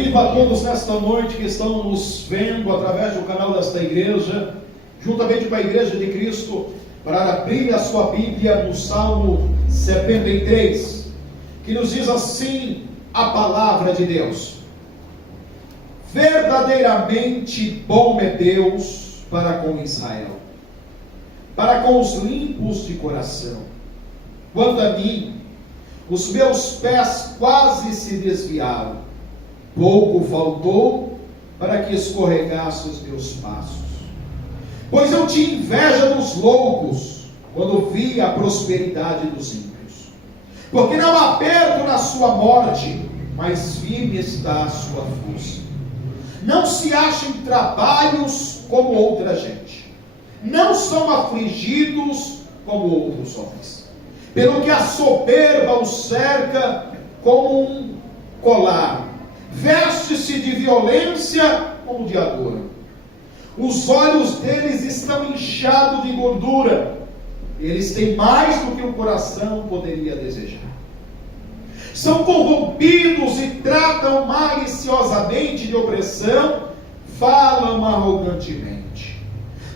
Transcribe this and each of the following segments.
Convido a todos nesta noite que estão nos vendo através do canal desta igreja, juntamente com a Igreja de Cristo, para abrir a sua Bíblia no Salmo 73, que nos diz assim a palavra de Deus: verdadeiramente bom é Deus para com Israel, para com os limpos de coração. Quanto a mim, os meus pés quase se desviaram, pouco faltou para que escorregasse os meus passos. Pois eu tinha inveja dos loucos, quando vi a prosperidade dos ímpios. Porque não há perto na sua morte, mas firme está a sua força. Não se acham trabalhos como outra gente, não são afligidos como outros homens. Pelo que a soberba os cerca como um colar, veste-se de violência como de adora. Os olhos deles estão inchados de gordura, eles têm mais do que o coração poderia desejar. São corrompidos e tratam maliciosamente de opressão, falam arrogantemente.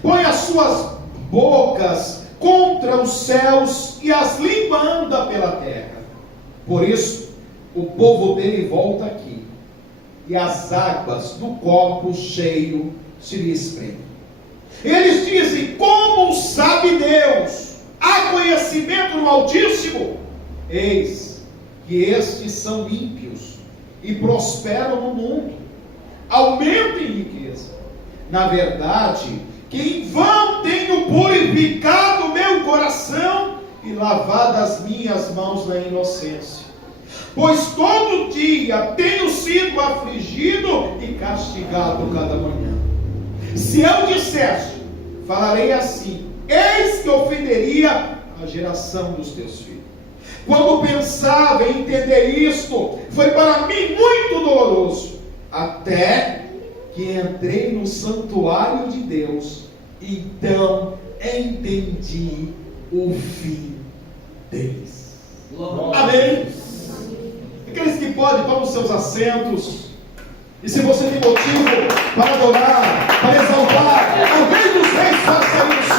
Põem as suas bocas contra os céus e as línguas andam pela terra. Por isso, o povo dele volta aqui, e as águas do copo cheio se lhe espremem. Eles dizem: como sabe Deus? Há conhecimento no Altíssimo? Eis que estes são ímpios e prosperam no mundo, aumentam em riqueza. Na verdade, que em vão tenho purificado meu coração e lavado as minhas mãos na inocência. Pois todo dia tenho sido afligido e castigado cada manhã. Se eu dissesse, falarei assim, eis que ofenderia a geração dos teus filhos. Quando pensava em entender isto, foi para mim muito doloroso, até que entrei no santuário de Deus, então entendi o fim deles. Amém? Aqueles que podem, tomem os seus assentos. E se você tem motivo para adorar, para exaltar, o Rei dos Reis, faça isso.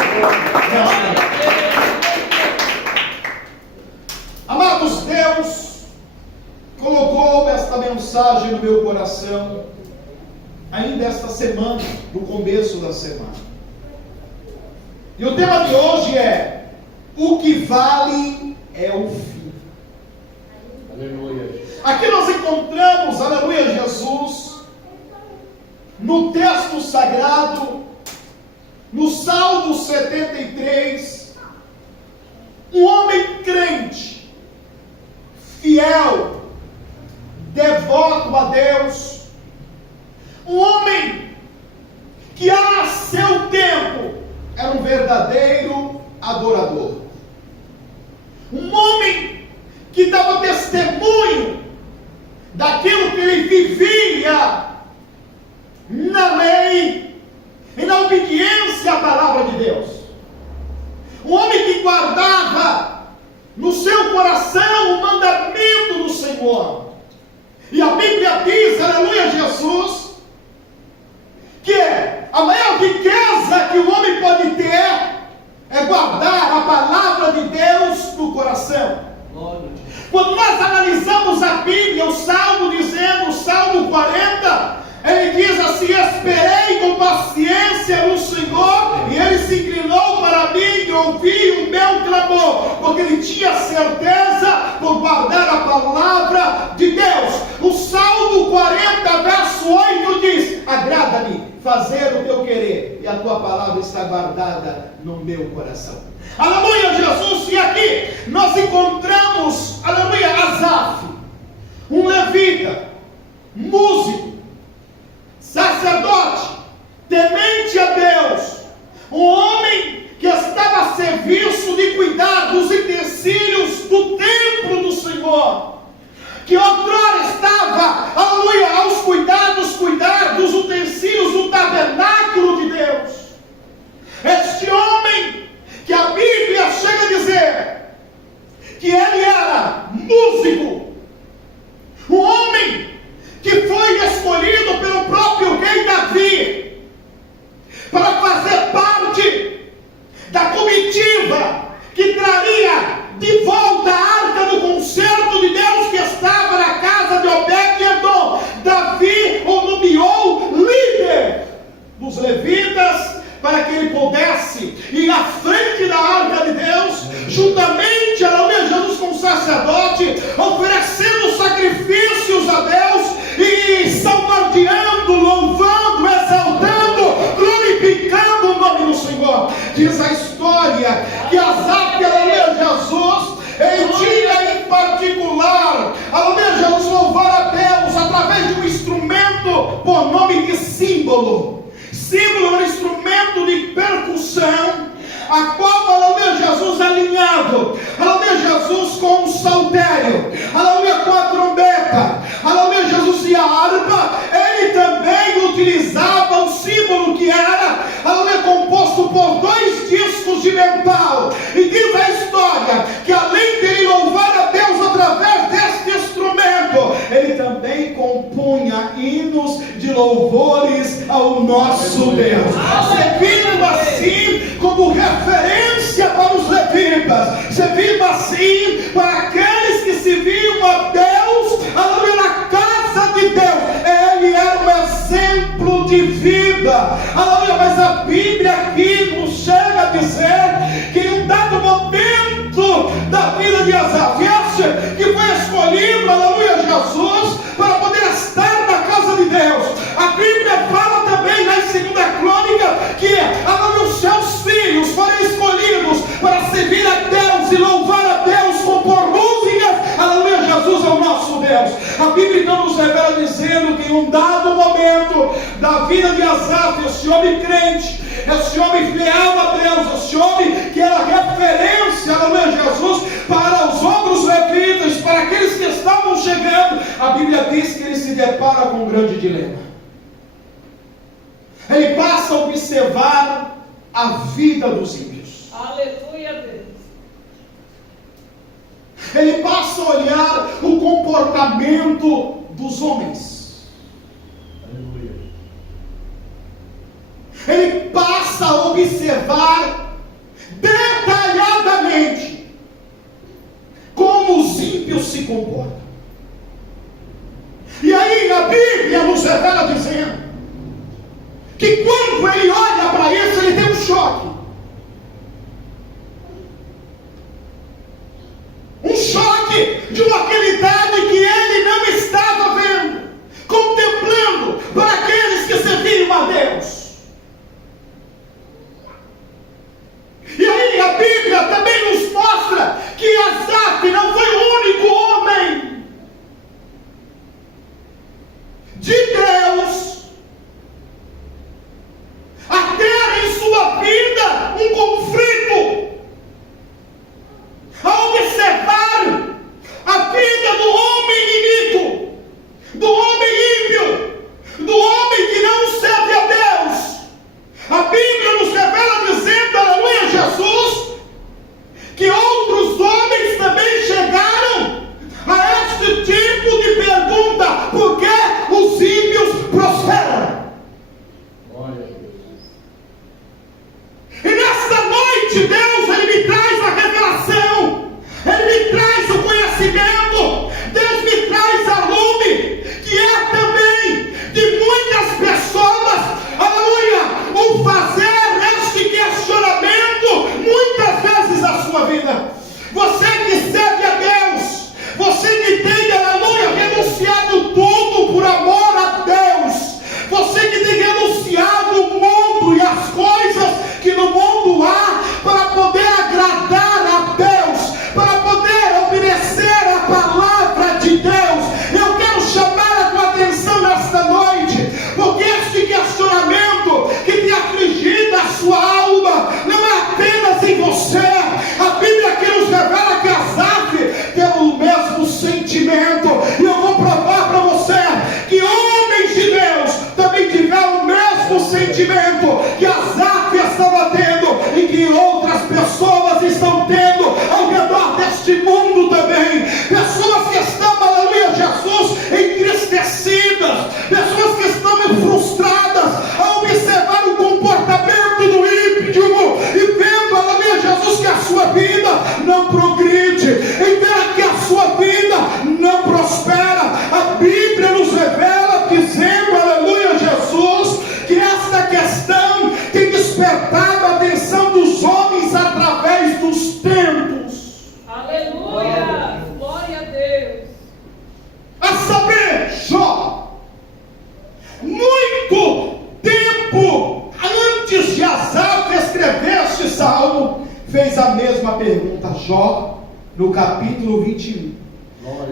Amados, Deus colocou esta mensagem no meu coração ainda esta semana, no começo da semana. E o tema de hoje é: o que vale é o fim. Aleluia. Aqui nós encontramos, aleluia, Jesus, no texto sagrado, no Salmo 73, um homem crente, fiel, devoto a Deus, um homem que a seu tempo era um verdadeiro adorador, um homem que dava testemunho daquilo que ele vivia na lei e na obediência à palavra de Deus, um homem que guardava no seu coração o mandamento do Senhor. E a Bíblia diz, aleluia, Jesus, que a maior riqueza que o homem pode ter é guardar a palavra de Deus no coração. Quando nós analisamos a Bíblia, o Salmo dizendo, o Salmo 40, ele diz assim: esperei com paciência no Senhor, e ele se inclinou para mim e ouviu o meu clamor, porque ele tinha certeza por guardar a palavra de Deus. O Salmo 40, verso 8 diz: agrada-me fazer o teu querer, e a tua palavra está guardada no meu coração. Aleluia, Jesus. E aqui nós encontramos, aleluia, Asaf, um levita, músico, sacerdote, temente a Deus, um homem que estava a serviço de cuidar dos utensílios do templo do Senhor, que outrora estava, aleluia, aos cuidar dos utensílios do tabernáculo de Deus. Este homem, que a Bíblia chega a dizer que que Asaf, aleluia, Jesus, ele tinha em particular, aleluia, Jesus, louvar a Deus através de um instrumento por nome de símbolo. Símbolo é um instrumento de percussão, a qual, aleluia, Jesus alinhado, aleluia, Jesus com o saltério, aleluia, com a trombeta, aleluia, Jesus e a harpa. Ele também utilizava um símbolo que era, aleluia, composto por 2 discos de metal. E diz a história que além dele louvar a Deus através deste instrumento, ele também compunha hinos de louvores ao nosso Deus, servindo assim como referência para os levitas, servindo assim para aqueles que se viam a Deus, aleluia, na casa de Deus. Ele era um exemplo de vida, aleluia. Mas a Bíblia aqui nos chega a dizer que em um dado momento da vida de Asaf, que foi escolhido, aleluia, Jesus, para poder estar na casa de Deus. A Bíblia fala também na 2ª Crônica que, aleluia, os seus filhos foram escolhidos para servir a Deus e louvar a Deus, compor músicas, aleluia, Jesus é o nosso Deus. A Bíblia então nos revela dizendo que em um dado momento da vida de Asaf, esse homem crente, esse homem fiel a Deus, esse homem que era referência, aleluia, Jesus, para os outros levitas, para aqueles que estavam chegando, a Bíblia diz que ele se depara com um grande dilema. Ele passa a observar a vida dos ímpios. Aleluia, Deus. Ele passa a olhar o comportamento dos homens. Aleluia. Ele passa a observar detalhadamente como os ímpios se comportam. E aí a Bíblia nos revela dizendo que quando ele olha para isso, ele tem um choque. Um choque de uma realidade que ele não estava vendo, contemplando para aqueles que serviam a Deus. E aí a Bíblia também nos mostra que Asaf não foi o único homem de Deus a ter em sua vida um conflito, a observar a vida Jó, no capítulo 21,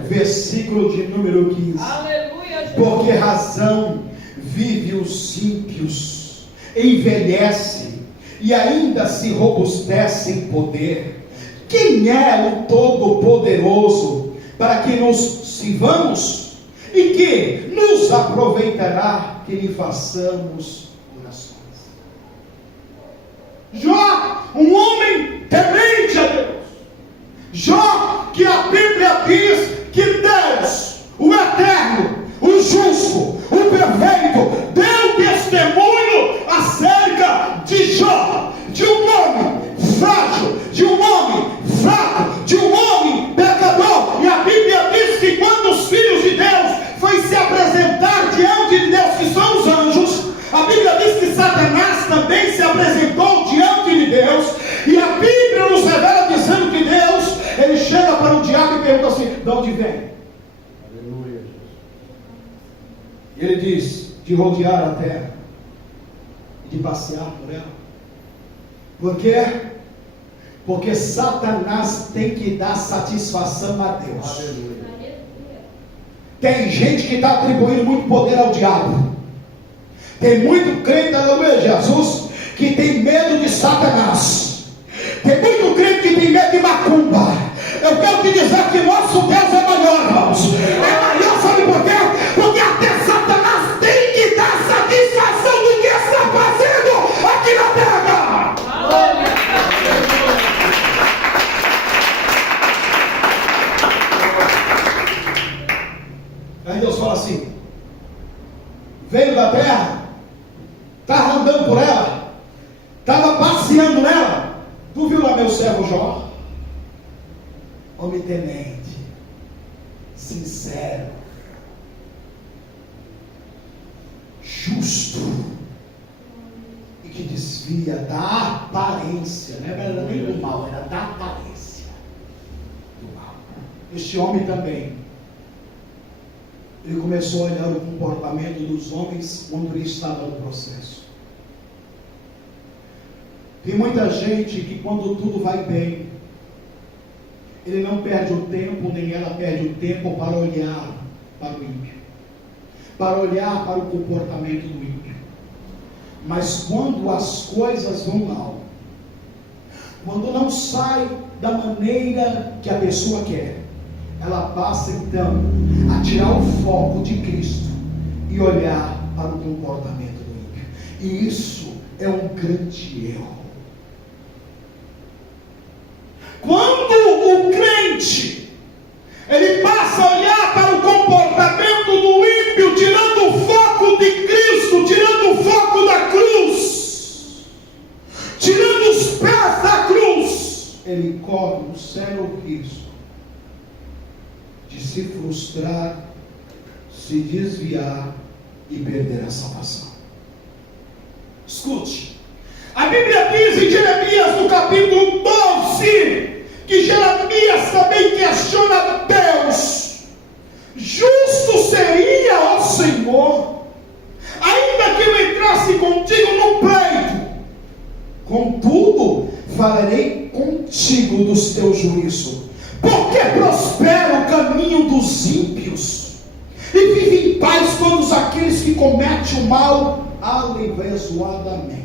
versículo de número 15. Aleluia, Jesus. Por que razão vive os ímpios, envelhece e ainda se robustece em poder? Quem é o Todo-Poderoso para que nos sirvamos e que nos aproveitará que lhe façamos orações? Jó, um homem temente a Deus. Jó, que a Bíblia diz que Deus, o eterno, o justo, o perfeito, deu testemunho acerca de Jó, de um homem frágil, de um homem fraco, de um homem pecador. E a Bíblia diz que quando os filhos de Deus foi se apresentar diante de Deus, que são os anjos, a Bíblia diz que Satanás também se apresentou diante de Deus. E a Bíblia nos revela dizendo que Deus, ele chega para o diabo e pergunta assim: de onde vem? Aleluia. Ele diz: de rodear a terra e de passear por ela. Por quê? Porque Satanás tem que dar satisfação a Deus. Aleluia. Tem gente que está atribuindo muito poder ao diabo. Tem muito crente, aleluia, Jesus, que tem medo de Satanás. Tem muito crente que tem medo de macumba. Eu quero te dizer que nosso Deus é maior, irmãos. É maior, sabe por quê? Porque até Satanás tem que dar satisfação do que está fazendo aqui na terra. Aleluia. Aí Deus fala assim: veio da terra, estava andando por ela, estava passeando nela. Tu viu lá meu servo Jó? Homem temente, sincero, justo, e que desvia da aparência, não era nem do mal, era da aparência do mal. Este homem também, ele começou a olhar o comportamento dos homens quando ele estava no processo. Tem muita gente que quando tudo vai bem, ele não perde o tempo, nem ela perde o tempo para olhar para o ímpio, para olhar para o comportamento do ímpio. Mas quando as coisas vão mal, quando não sai da maneira que a pessoa quer, ela passa então a tirar o foco de Cristo e olhar para o comportamento do ímpio. E isso é um grande erro. Quando o crente, ele passa a olhar para o comportamento do ímpio, tirando o foco de Cristo, tirando o foco da cruz, tirando os pés da cruz, ele corre um sério risco de se frustrar, se desviar e perder a salvação. Escute, a Bíblia diz em Jeremias no capítulo 12, que Jeremias também questiona Deus: justo seria, ó Senhor, ainda que eu entrasse contigo no pleito, contudo falarei contigo dos teus juízos, porque prospera o caminho dos ímpios, e vive em paz todos aqueles que cometem o mal alevoadamente.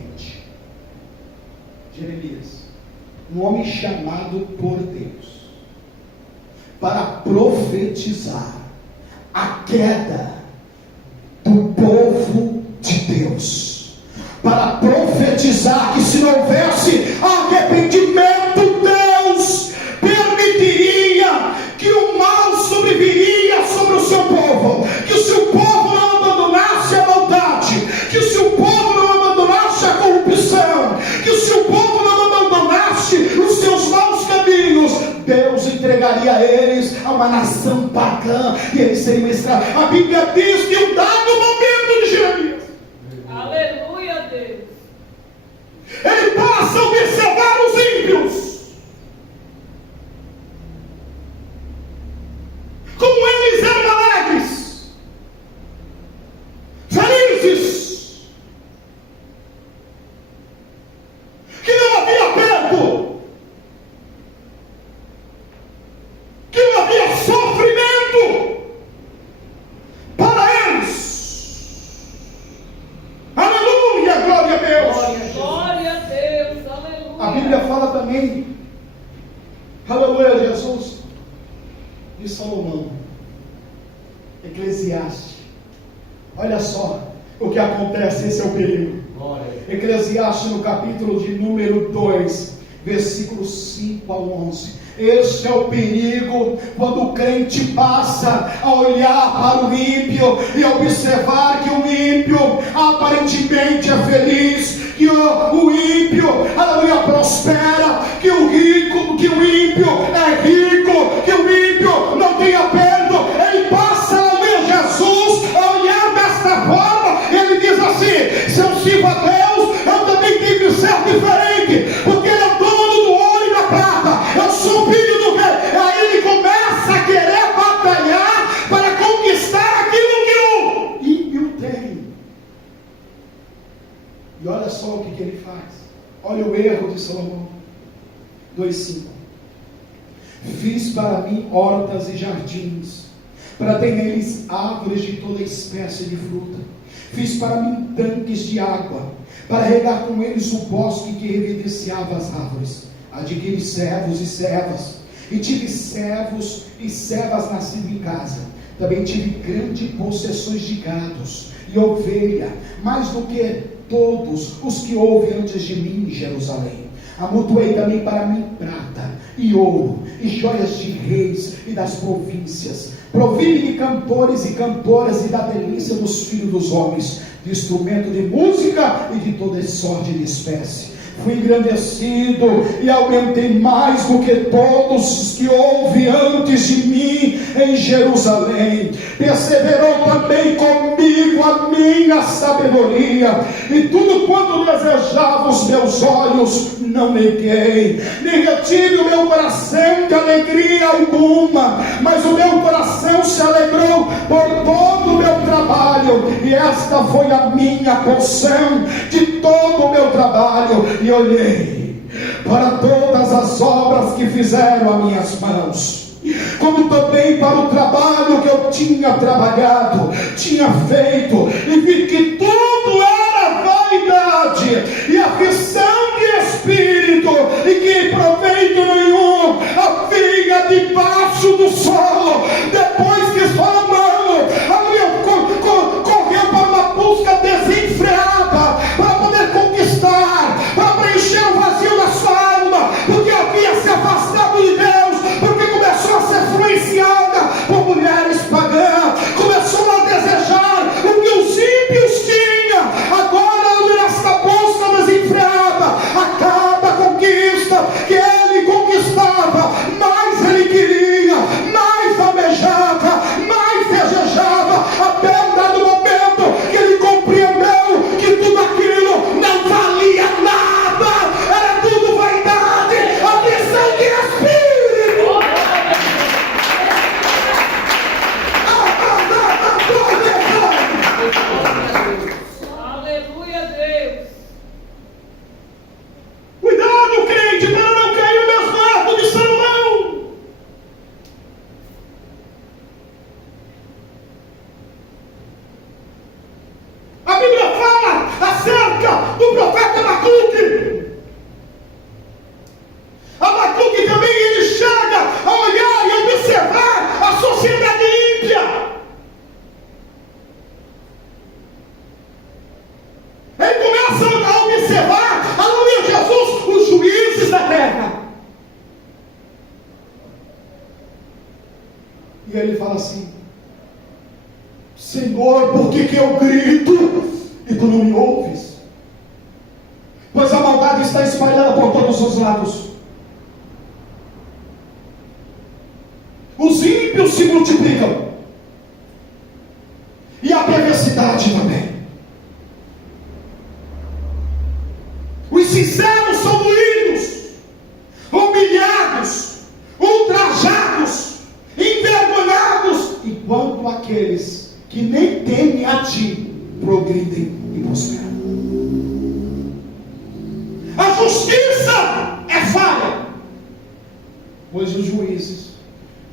Jeremias, um homem chamado por Deus para profetizar a queda do povo de Deus, para profetizar que se não houvesse arrependimento, Deus permitiria que o mal sobreviria sobre o seu povo, que o seu povo não abandonasse a maldade, que o seu povo não abandonasse a corrupção, que o seu povo não abandonasse os seus maus caminhos. Deus entregaria a eles a uma nação pagã e eles seriam escravos. A Bíblia diz que um dado momento de Jeremias, Aleluia, Deus. ele passa a observar os ímpios, como eles eram alegres, felizes, que não havia perto, Aleluia a Jesus. De Salomão, Eclesiastes. Olha só o que acontece, esse é o perigo. Eclesiastes no capítulo de número 2, versículos 5 a 11. Este é o perigo quando o crente passa a olhar para o ímpio e observar que o ímpio aparentemente é feliz, que o ímpio, aleluia, prospera, que o ímpio é rico, que o ímpio não tem aperto. Ele passa, aleluia, Jesus, a olhar desta forma, ele diz assim: se eu sirvo a Deus, eu também tenho que ser diferente, porque ele é dono do ouro e da prata, eu sou filho do rei. Aí ele começa a querer batalhar para conquistar aquilo que o ímpio tem. E olha só o que ele faz. Olha o erro de Salomão. 2:5. Fiz para mim hortas e jardins, para ter neles árvores de toda espécie de fruta. Fiz para mim tanques de água, para regar com eles o bosque que evidenciava as árvores. Adquiri servos e servas, e tive servos e servas nascidos em casa. Também tive grandes possessões de gados e ovelha, mais do que todos os que houve antes de mim em Jerusalém. Amontoei também para mim prata e ouro e joias de reis e das províncias. Provi-me de cantores e cantoras e da delícia dos filhos dos homens, de instrumento de música e de toda sorte de espécie. Fui engrandecido e aumentei mais do que todos os que houve antes de mim em Jerusalém. Perseverou também comigo a minha sabedoria, e tudo quanto desejava os meus olhos não neguei, nem retive o meu coração de alegria alguma, mas o meu coração se alegrou por todo o meu trabalho, e esta foi a minha porção de todo o meu trabalho. E olhei para todas as obras que fizeram as minhas mãos, como também para o trabalho que eu tinha trabalhado, tinha feito, e vi que tudo era vaidade e aflição de espírito, e que proveito nenhum havia debaixo do solo. Depois que Salomão correu para uma busca desenfreada para poder conquistar, para preencher o vazio da sua alma, porque havia se afastado de Deus, porque começou a ser influenciada por mulheres pagãs, começou a desejar o que os ímpios tinham. Agora, nesta busca desenfreada, a cada conquista que ele conquistava, mais ele queria, mais almejava, mais desejava, até um dado momento que ele compreendeu que tudo aquilo não valia nada, era tudo vaidade, ambição de espírito. Aleluia, Deus. Cuidado, crente, para não cair no mesmo erro de Salomão. A Bíblia fala acerca do profeta Abacuque. Abacuque também, ele chega a olhar e observar a sociedade ímpia. Ele começa a observar, aleluia, Jesus, os juízes da terra. E ele fala assim: Senhor, por que eu grito e tu não me ouves? Pois a maldade está espalhada por todos os lados. Os ímpios se multiplicam, e a perversidade também. Os sinceros são doídos, humilhados, ultrajados, envergonhados, enquanto aqueles que nem temem a ti progridem e prosperam. A justiça é falha, pois os juízes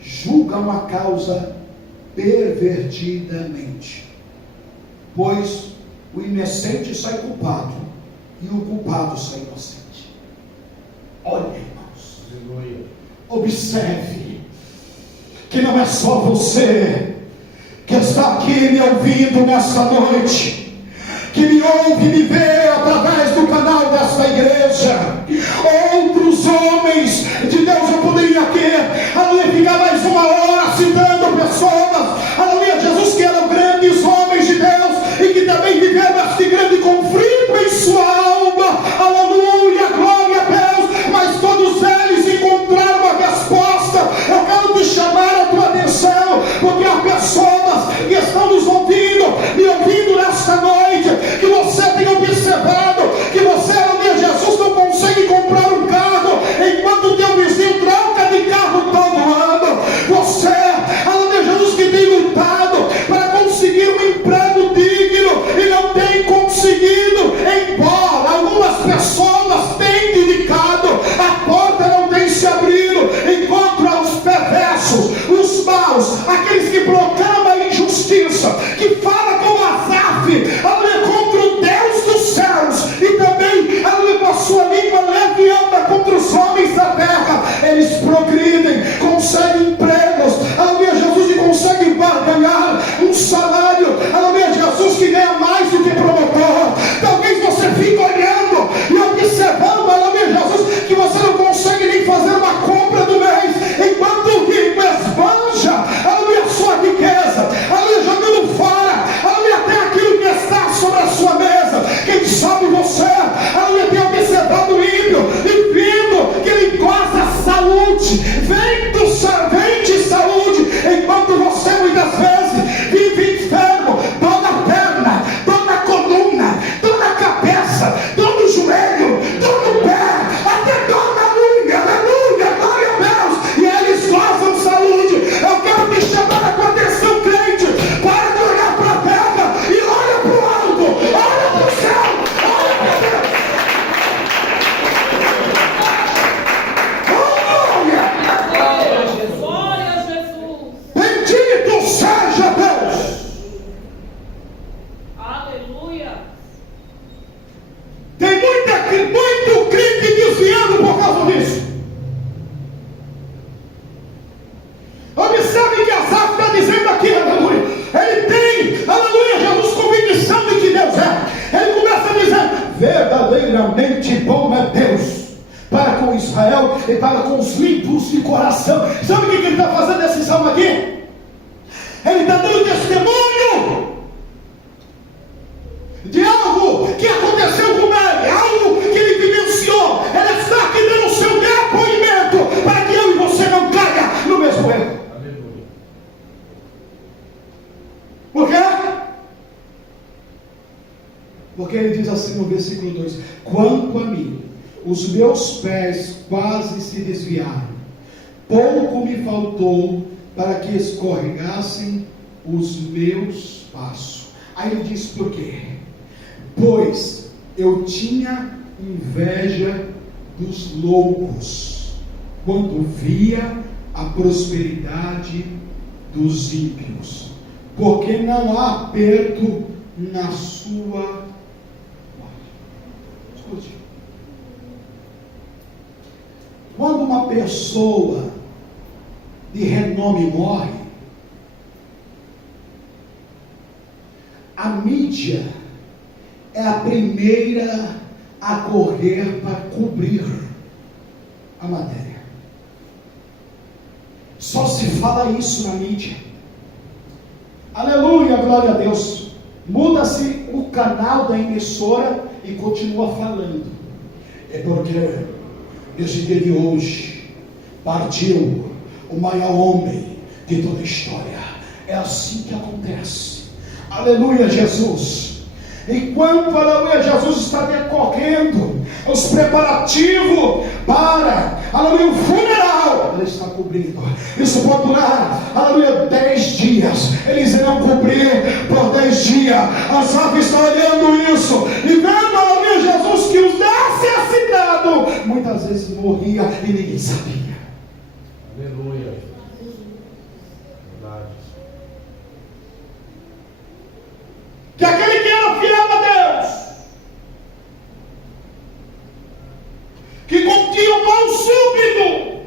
julgam a causa pervertidamente, pois o inocente sai culpado e o culpado sai inocente. Olha, irmãos, Observe que não é só você que está aqui me ouvindo nessa noite, que me ouve e me vê através do canal desta igreja. Outros homens de Deus, eu poderia aqui, aleluia, ficar mais uma hora citando pessoas, aleluia, Jesus, que eram grandes homens de Deus e que também viveram este grande conflito em sua alma, aleluia, glória a Deus, mas todos eles encontraram uma resposta. Eu quero te chamar a tua atenção, porque há pessoas que estão nos ouvindo, me ouvindo nesta noite, que você tem observado, que você, aleluia, Jesus, não consegue comprar um carro, enquanto o teu vizinho troca de carro todo ano. Você, aleluia, Jesus, que tem lutado para conseguir um emprego digno e não tem conseguido, embora algumas pessoas tenham dedicado, a porta não tem se abrido, enquanto há os perversos, os maus, aqueles que proclamam a injustiça, que fala como Asaf, aleluia, contra o Deus dos céus, e também, aleluia, com a sua língua leviana contra os homens da terra. Eles progridem, conseguem empregos, aleluia, Jesus, e conseguem ganhar um salário, aleluia, Jesus, que ganha mais do que promotor. Talvez você fique olhando e observando, aleluia, Jesus, que você não consegue nem fazer uma compra do mês, enquanto o rico esbanja, aleluia, a sua riqueza, aleluia, jogando fora, aleluia, até aquilo que está sobre a sua mesa. Quem sabe você, aleluia, tem observado o ímpio e vendo que ele goza saúde, vem de saúde, enquanto você muitas vezes vive enfermo, dor na perna, dor na coluna, dor na cabeça, dor no joelho, dor no pé, até dor na unha, aleluia, glória a Deus, e eles gozam saúde. Eu quero te chamar a tua atenção, crente, para de olhar para a terra e olha para o alto, olha para o céu, olha para Deus. Glória a Jesus. Bendito seja Deus. Aleluia. Tem muito crente desviando por causa disso. Observe que Asaf está dizendo aqui, aleluia. Ele tem, aleluia, Jesus, convicção de que Deus é. Ele começa a dizer: verdadeiramente bom é Deus para com Israel e para com os limpos de coração. Sabe o que ele está fazendo nesse salmo aqui? Ele está dando testemunho de algo que aconteceu com ele, algo que ele vivenciou. Ele está aqui dando o seu depoimento para que eu e você não caia no mesmo erro. Aleluia. Por quê? Porque ele diz assim no versículo 2: quanto a mim, os meus pés quase se desviaram, pouco me faltou para que escorregassem os meus passos. Aí ele diz por quê? Pois eu tinha inveja dos loucos, quando via a prosperidade dos ímpios, porque não há aperto na sua. Escute. Quando uma pessoa de renome morre, a mídia é a primeira a correr para cobrir a matéria. Só se fala isso na mídia. Aleluia, glória a Deus. Muda-se o canal da emissora e continua falando. É porque nesse dia de hoje partiu o maior homem de toda a história. É assim que acontece. Aleluia, Jesus. Enquanto, aleluia, Jesus está decorrendo os preparativos para, aleluia, o funeral, ele está cobrindo. Isso pode durar, aleluia, 10 dias. Eles irão cobrir por 10 dias. Asaf está olhando isso e vendo, aleluia, Jesus, que os necessitados muitas vezes morria e ninguém sabia. Aleluia. Verdade. Que aquele que era fiel a Deus, que continha o mal súbito,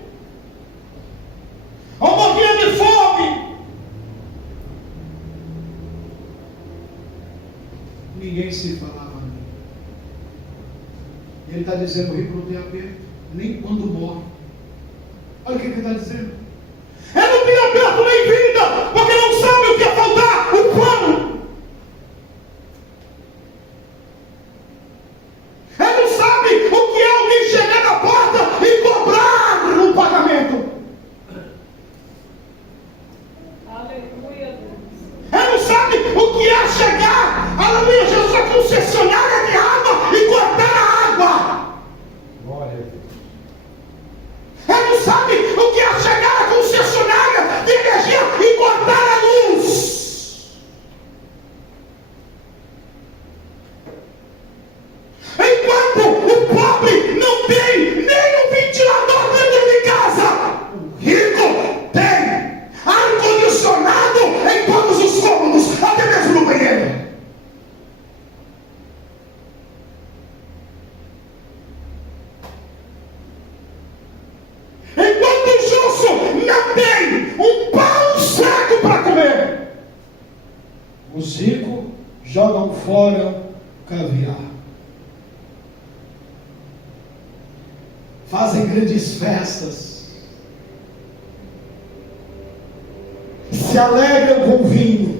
se falava a mim. E ele está dizendo: o rico não tem aperto, nem quando morre. Olha o que ele está dizendo. Ele não tem aperto nem vida, porque não sabe o que é faltar, o plano. Ele não sabe o que é alguém chegar na porta e cobrar um pagamento. Aleluia, Deus. Ele não sabe o que é chegar, aleluia, Jesus, a concessionária de água e cortar a água. Glória a Deus. Ele não sabe o que é chegar à concessionária de energia e cortar a luz. Enquanto o pobre não tem nem um ventilador dentro de casa, o rico tem ar-condicionado em todos os cômodos, até mesmo no banheiro. Enquanto o justo não tem um pão seco para comer, Os ricos jogam fora o caviar. fazem grandes festas, se alegram com vinho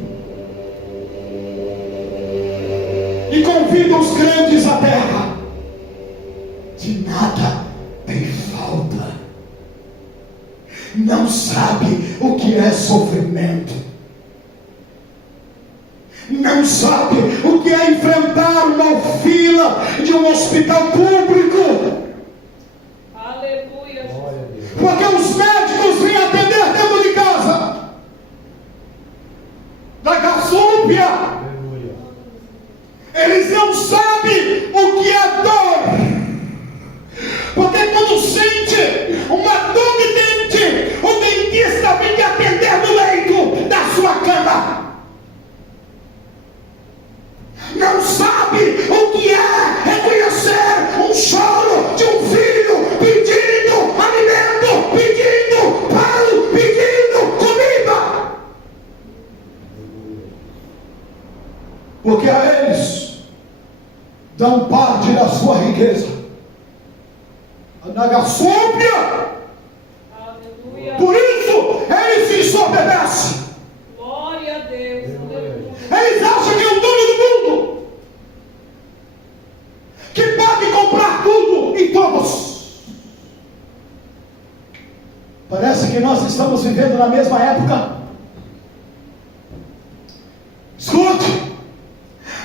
e convidam os grandes à terra. De nada tem falta. Não sabe o que é sofrimento. Não sabe o que é enfrentar uma fila de um hospital público. Aleluia, Jesus. Glória a Deus. Porque os médicos vêm atender dentro de casa. Da gasolúpia. Aleluia. Eles não sabem o que é dor. Porque quando sente uma dor de dente, o dentista vem te atender no leito da sua cama. Não sabe o que é reconhecer um choro de um filho pedindo alimento, pedindo pão, pedindo comida. Porque a eles dão parte da sua riqueza na gasolúpia. Aleluia. Por isso eles se desobedecem. Glória a Deus. Aleluia. Eles acham que é o dono do mundo, que pode comprar tudo e todos. Parece que nós estamos vivendo na mesma época. Escute.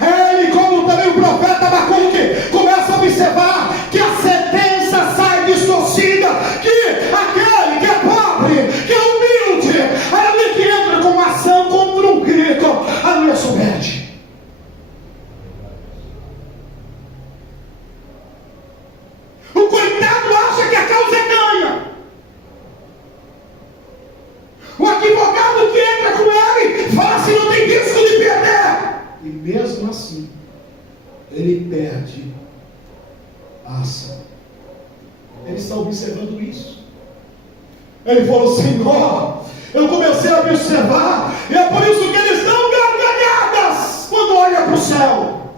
Ele, como também o profeta Abacuque, começa a observar que a sentença sai distorcida, que aquele que é pobre, que é humilde, aleluia, que entra com uma ação contra um rico, aleluia, submete. O coitado acha que a causa é ganha. O advogado que entra com ele fala assim: não tem risco de perder. E mesmo assim, ele perde a ação. Ele está observando isso. Ele falou: Senhor, eu comecei a observar, e é por isso que eles dão gargalhadas quando olham para o céu,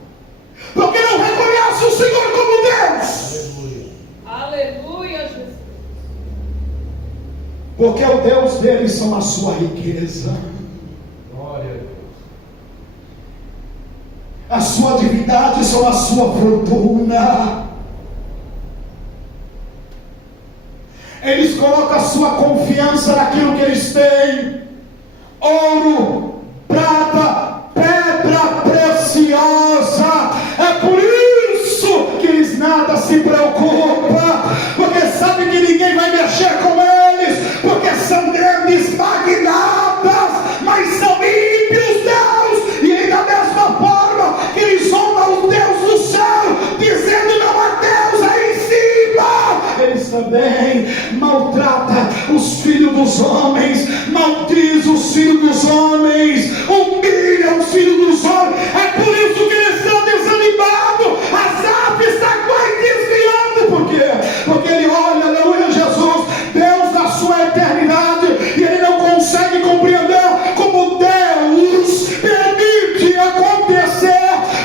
porque não reconhecem o Senhor como Deus. Aleluia. Aleluia, Jesus. Porque o Deus deles são a sua riqueza, Glória a Deus. a sua divindade são a sua fortuna. Eles colocam a sua confiança naquilo que eles têm: ouro, prata, pedra preciosa. É por isso que eles nada se preocupam, porque sabem que ninguém vai mexer com eles, porque são grandes magnatas, mas são ímpios, Deus. E da mesma forma que eles honram o Deus do céu, dizendo não há Deus aí em cima, eles também maltratam os filhos dos homens, maldizem os filhos dos homens, humilham os filhos dos homens. É por isso que eles estão desanimados. Asaf está quase desviando. Por quê? Porque ele olha, aleluia, Jesus, Deus da sua eternidade, e ele não consegue compreender como Deus permite acontecer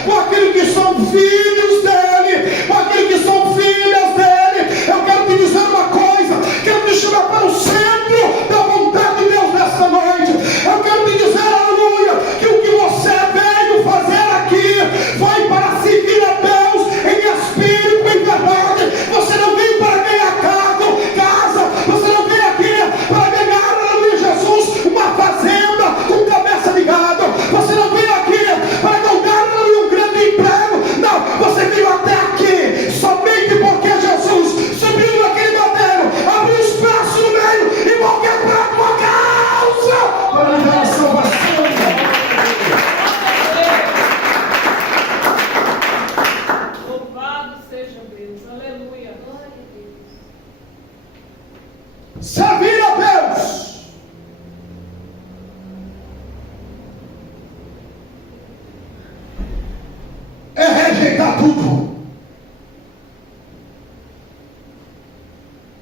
com aquilo que tudo.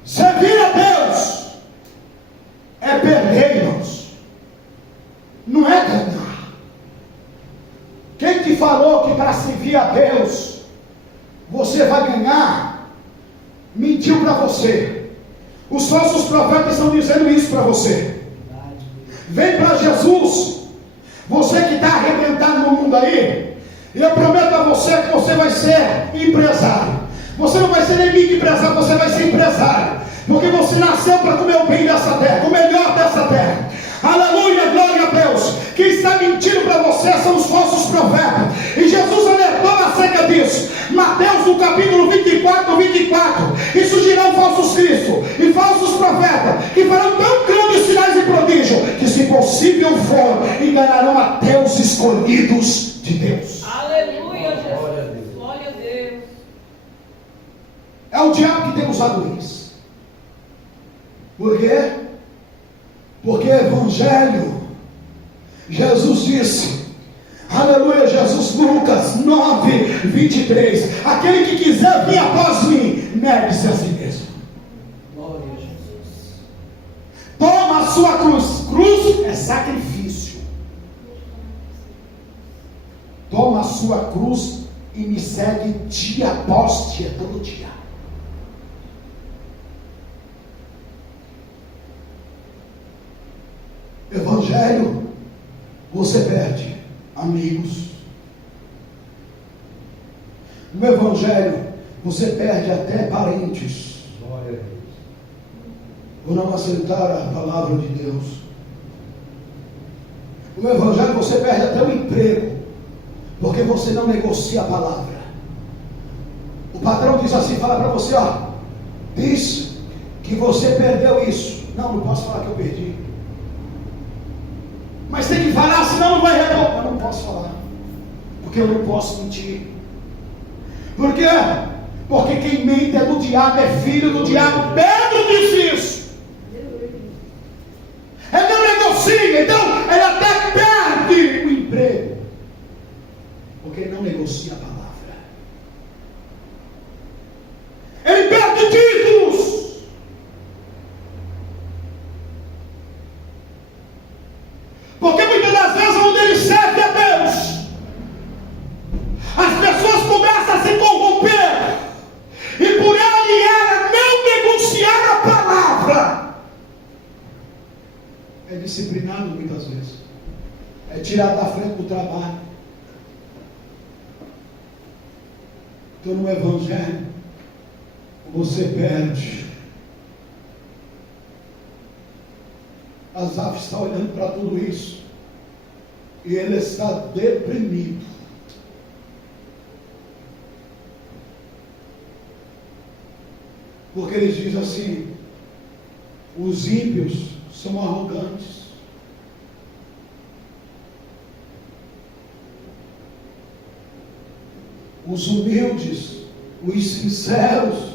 Servir a Deus é perder, irmãos. Não é ganhar. Quem te falou que para servir a Deus você vai ganhar, mentiu para você. Os falsos profetas estão dizendo isso para você. Vem para Jesus. Você que está arrebentado no mundo aí, eu prometo a você que você vai ser empresário. Você não vai ser nem microempresário, você vai ser empresário. Porque você nasceu para comer o bem dessa terra, o melhor dessa terra. Aleluia, glória a Deus. Quem está mentindo para você são os falsos profetas. E Jesus alertou acerca disso. Mateus no capítulo 24. E surgirão falsos cristos e falsos profetas, que farão tão grandes sinais e prodígios, que se possível for, enganarão até os escolhidos de Deus. Aleluia, Jesus. Glória a Deus. É o diabo que tem usado isso. Por quê? Porque evangelho, Jesus disse, aleluia, Jesus, Lucas 9:23, aquele que quiser vir após mim, negue-se a si mesmo. Glória a Jesus. Toma a sua cruz. Cruz é sacrifício. Toma a sua cruz e me segue dia após dia, todo dia. Evangelho, você perde amigos. No Evangelho, você perde até parentes. Glória a Deus. Por não aceitar a palavra de Deus. No Evangelho, você perde até o emprego, porque você não negocia a palavra. O patrão diz assim, fala para você, ó, diz que você perdeu isso. Não posso falar que eu perdi. Mas tem que falar, senão não vai retornar. Eu não posso falar, porque eu não posso mentir. Por quê? Porque quem mente é do diabo, é filho do diabo. Pedro disse isso. Ele não negocia, então ele até perde o emprego, porque ele não negocia a palavra. Ele perde títulos. Porque muitas das vezes onde ele serve a Deus, as pessoas começam a se corromper, e por ela e ela não negociar a palavra, é disciplinado muitas vezes, é tirado da frente do trabalho. Então no Evangelho você perde. Asaf está olhando para tudo isso e ele está deprimido. Porque ele diz assim: os ímpios são arrogantes, os humildes, os sinceros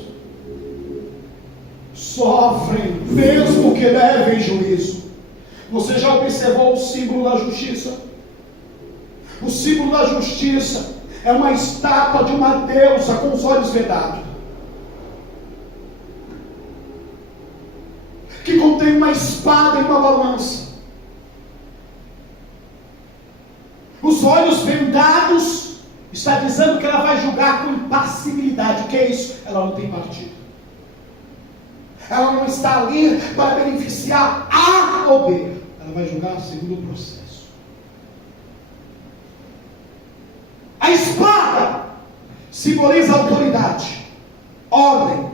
sofrem mesmo que levem juízo. Você já observou o símbolo da justiça? O símbolo da justiça é uma estátua de uma deusa com os olhos vedados, que contém uma espada e uma balança. Os olhos vendados está dizendo que ela vai julgar com impassibilidade. O que é isso? Ela não tem partido. Ela não está ali para beneficiar A ou B. Ela vai julgar segundo o processo. A espada simboliza autoridade, ordem,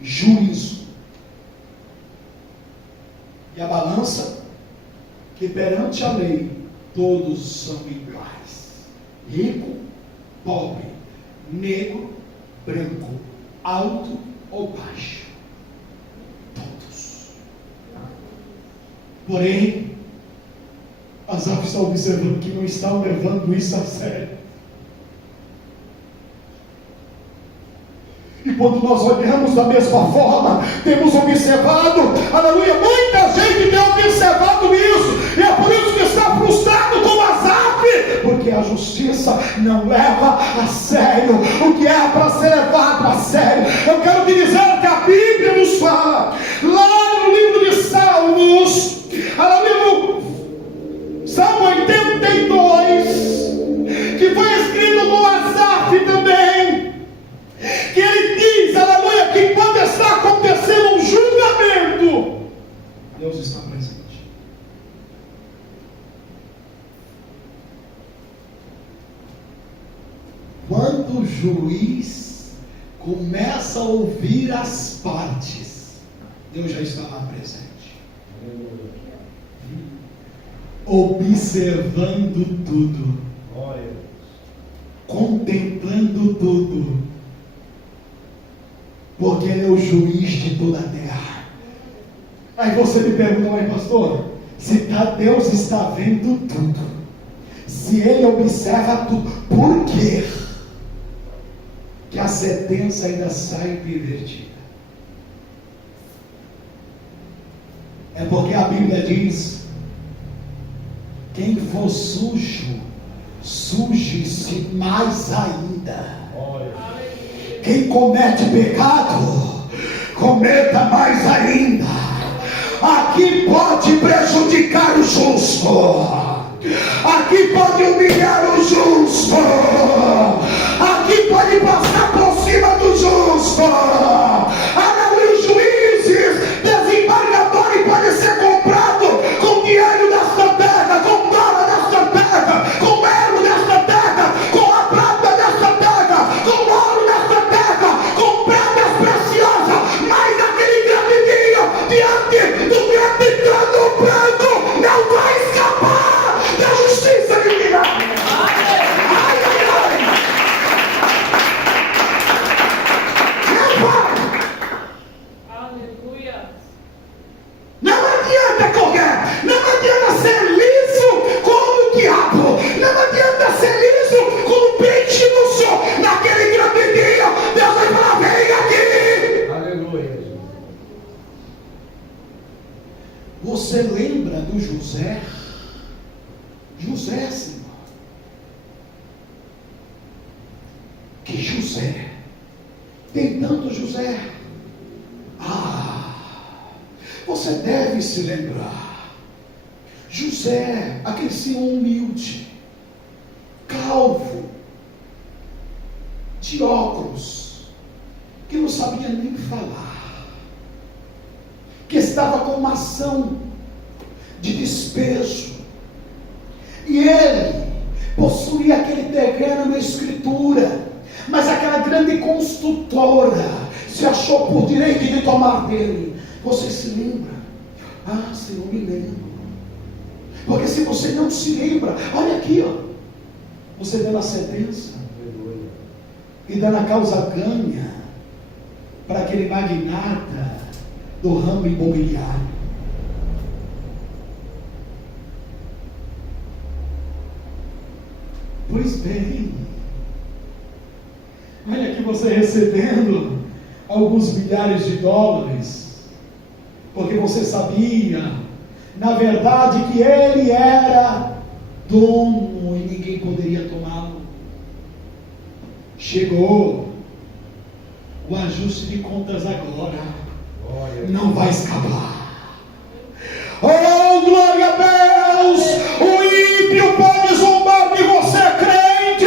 juízo. E a balança, que perante a lei todos são iguais: rico, pobre, negro, branco, alto ou baixo, todos. Porém, Asaf está observando que não estão levando isso a sério. E quando nós olhamos da mesma forma, temos observado, aleluia, muita gente tem observado isso, e é por isso que está frustrado como Asaf, porque a justiça justiça não leva a sério o que é para ser levado a sério. Eu quero te dizer que a Bíblia nos fala, lá no livro de Salmos, Salmo 82, que foi escrito no Asaf também, que ele diz, aleluia, que quando está acontecendo um julgamento, Deus está presente. Quando o juiz começa a ouvir as partes, Deus já está lá presente, observando tudo, contemplando tudo, porque Ele é o juiz de toda a terra. Aí você me pergunta, mas pastor, se Deus está vendo tudo, se Ele observa tudo, por quê que a sentença ainda sai pervertida? É porque a Bíblia diz: quem for sujo, suje-se mais ainda. Quem comete pecado, cometa mais ainda. Aqui pode prejudicar o justo, aqui pode humilhar o justo, aqui pode passar por cima do justo. Os juízes, desembargadores, pode ser comprado com dinheiro desta terra, com dólar desta terra, com euro desta terra, com a prata desta terra, com ouro desta terra, com pedras preciosas, mas aquele grande dia, diante do grande trono branco, não vai escapar da justiça divina. Não vai. Aleluia. Não adianta correr, não adianta ser liso como o diabo, não adianta ser liso como peixe no sol. Naquele grande dia, Deus vai falar: vem aqui. Aleluia. Você lembra do José? José, Senhor. Que José? Tem tanto José. Você deve se lembrar. José, aquele senhor humilde, calvo, de óculos, que não sabia nem falar, que estava com uma ação de despejo, e ele possuía aquele terreno na escritura, mas aquela grande construtora se achou por direito de tomar dele. Você se lembra? Senhor, me lembro. Porque se você não se lembra, olha aqui, você dando a sentença e dando a causa ganha para aquele magnata do ramo imobiliário. Pois bem, olha aqui você recebendo alguns milhares de dólares, porque você sabia, na verdade, que ele era dono e ninguém poderia tomá-lo. Chegou o ajuste de contas agora, não vai escapar. Oh, glória a Deus! O ímpio pode zombar de você, crente.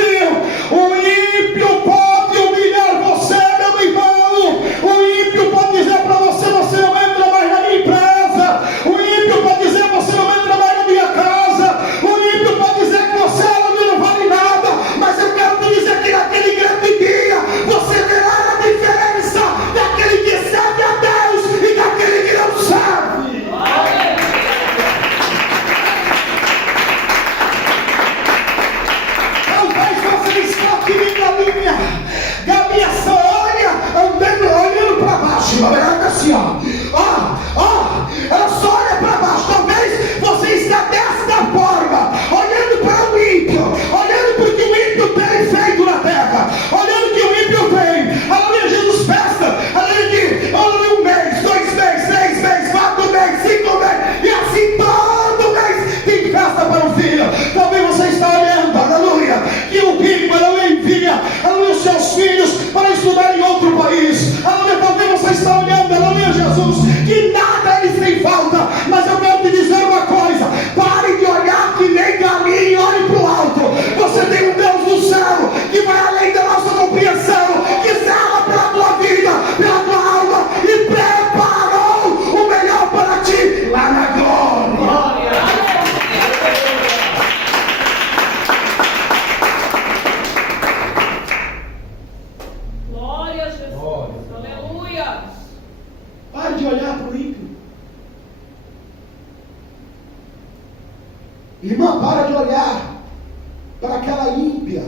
O ímpio pode humilhar você, meu irmão. O ímpio pode dizer para você: você não entra mais na minha empresa. O ímpio pode dizer: você não entra mais na minha casa. O ímpio pode dizer que você não vale nada. Mas eu quero te dizer que naquele grande dia você verá a diferença daquele que serve a Deus e daquele que não serve. Irmã, para de olhar para aquela ímpia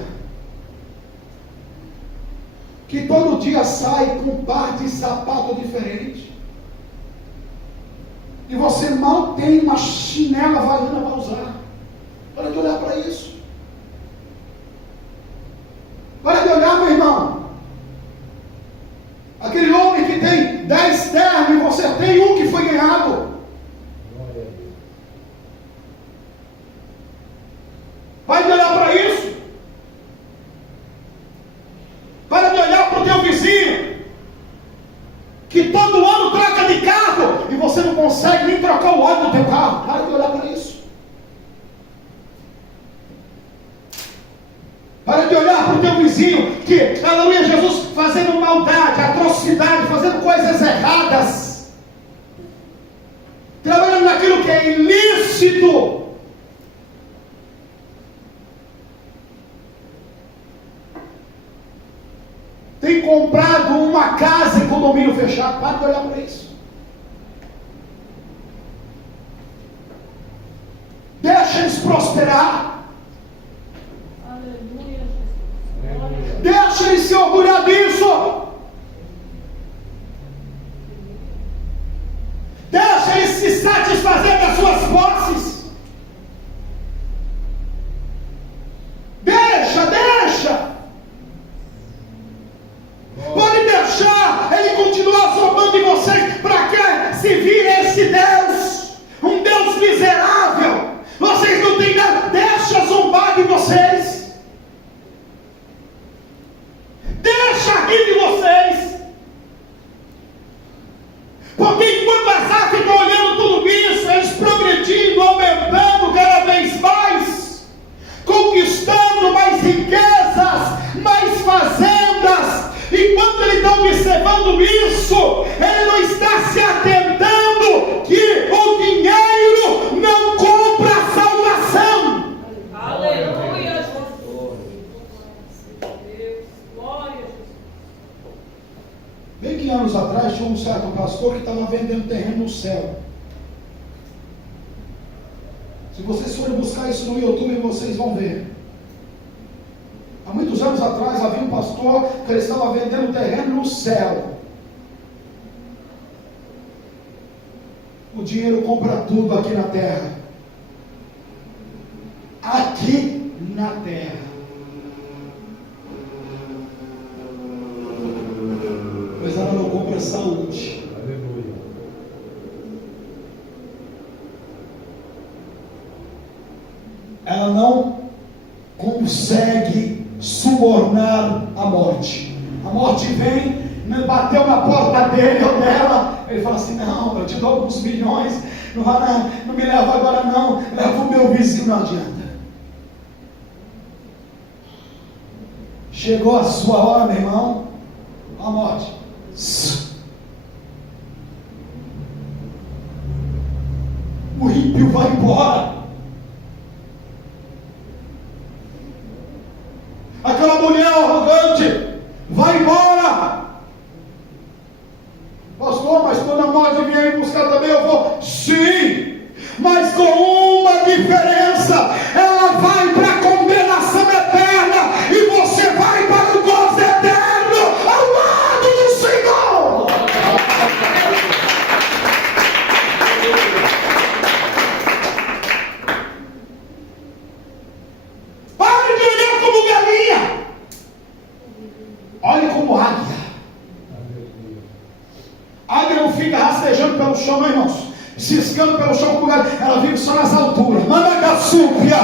que todo dia sai com par de sapato diferente. E você mal tem uma chinela havaiana para usar. Para de olhar para isso. Para de olhar, meu irmão. Aquele homem que tem 10 ternos e você tem um que foi ganhado. Para de olhar para isso. Para de olhar para o teu vizinho, que todo ano troca de carro, e você não consegue nem trocar o óleo do teu carro. Para de olhar para isso. Para de olhar para o teu vizinho, que, aleluia, Jesus, fazendo maldade, atrocidade, fazendo coisas erradas, trabalhando naquilo que é ilícito. Tem comprado uma casa em condomínio fechado. Para de olhar para isso. Deixa eles prosperar. Aleluia, Jesus. Deixa eles se orgulhar disso. Deixa eles se satisfazer das suas posses. Deixa. Pode deixar ele continuar zombando de vocês. Para que se vira esse Deus? Um Deus miserável. Vocês não têm nada. Deixa zombar de vocês. Deixa rir de vocês. Porque enquanto as árvores estão olhando tudo isso, eles progredindo, aumentando cada vez mais, conquistando mais riquezas, mais fazendas. Enquanto ele está observando isso, ele não está se atentando que o dinheiro não compra a salvação. Aleluia, Jesus. Deus, glória a Jesus. Bem que anos atrás tinha um certo pastor que estava vendendo terreno no céu. Se vocês forem buscar isso no YouTube, vocês vão ver. Há muitos anos atrás havia um pastor que ele estava vendendo terreno no céu. O dinheiro compra tudo aqui na terra. Aqui na terra. Mas ela não compra saúde. Aleluia. Ela não consegue subornar a morte. A morte vem, bateu na porta dele ou dela, ele fala assim: não, eu te dou alguns milhões, não me leva agora não, leva o meu vizinho. Não adianta. Chegou a sua hora, meu irmão, a morte. O ímpio vai embora. Aquela mulher arrogante vai embora. Pastor, mas quando a morte vier me buscar também eu vou. Sim, mas com uma diferença: ela vai para a condenação eterna e você vai para o gozo eterno ao lado do Senhor. Pare de olhar como galinha, olhe como águia. A águia não fica rastejando pelo chão, não, irmãos, ciscando pelo chão como galinha. Ela vive só nas alturas. Managaçúpia.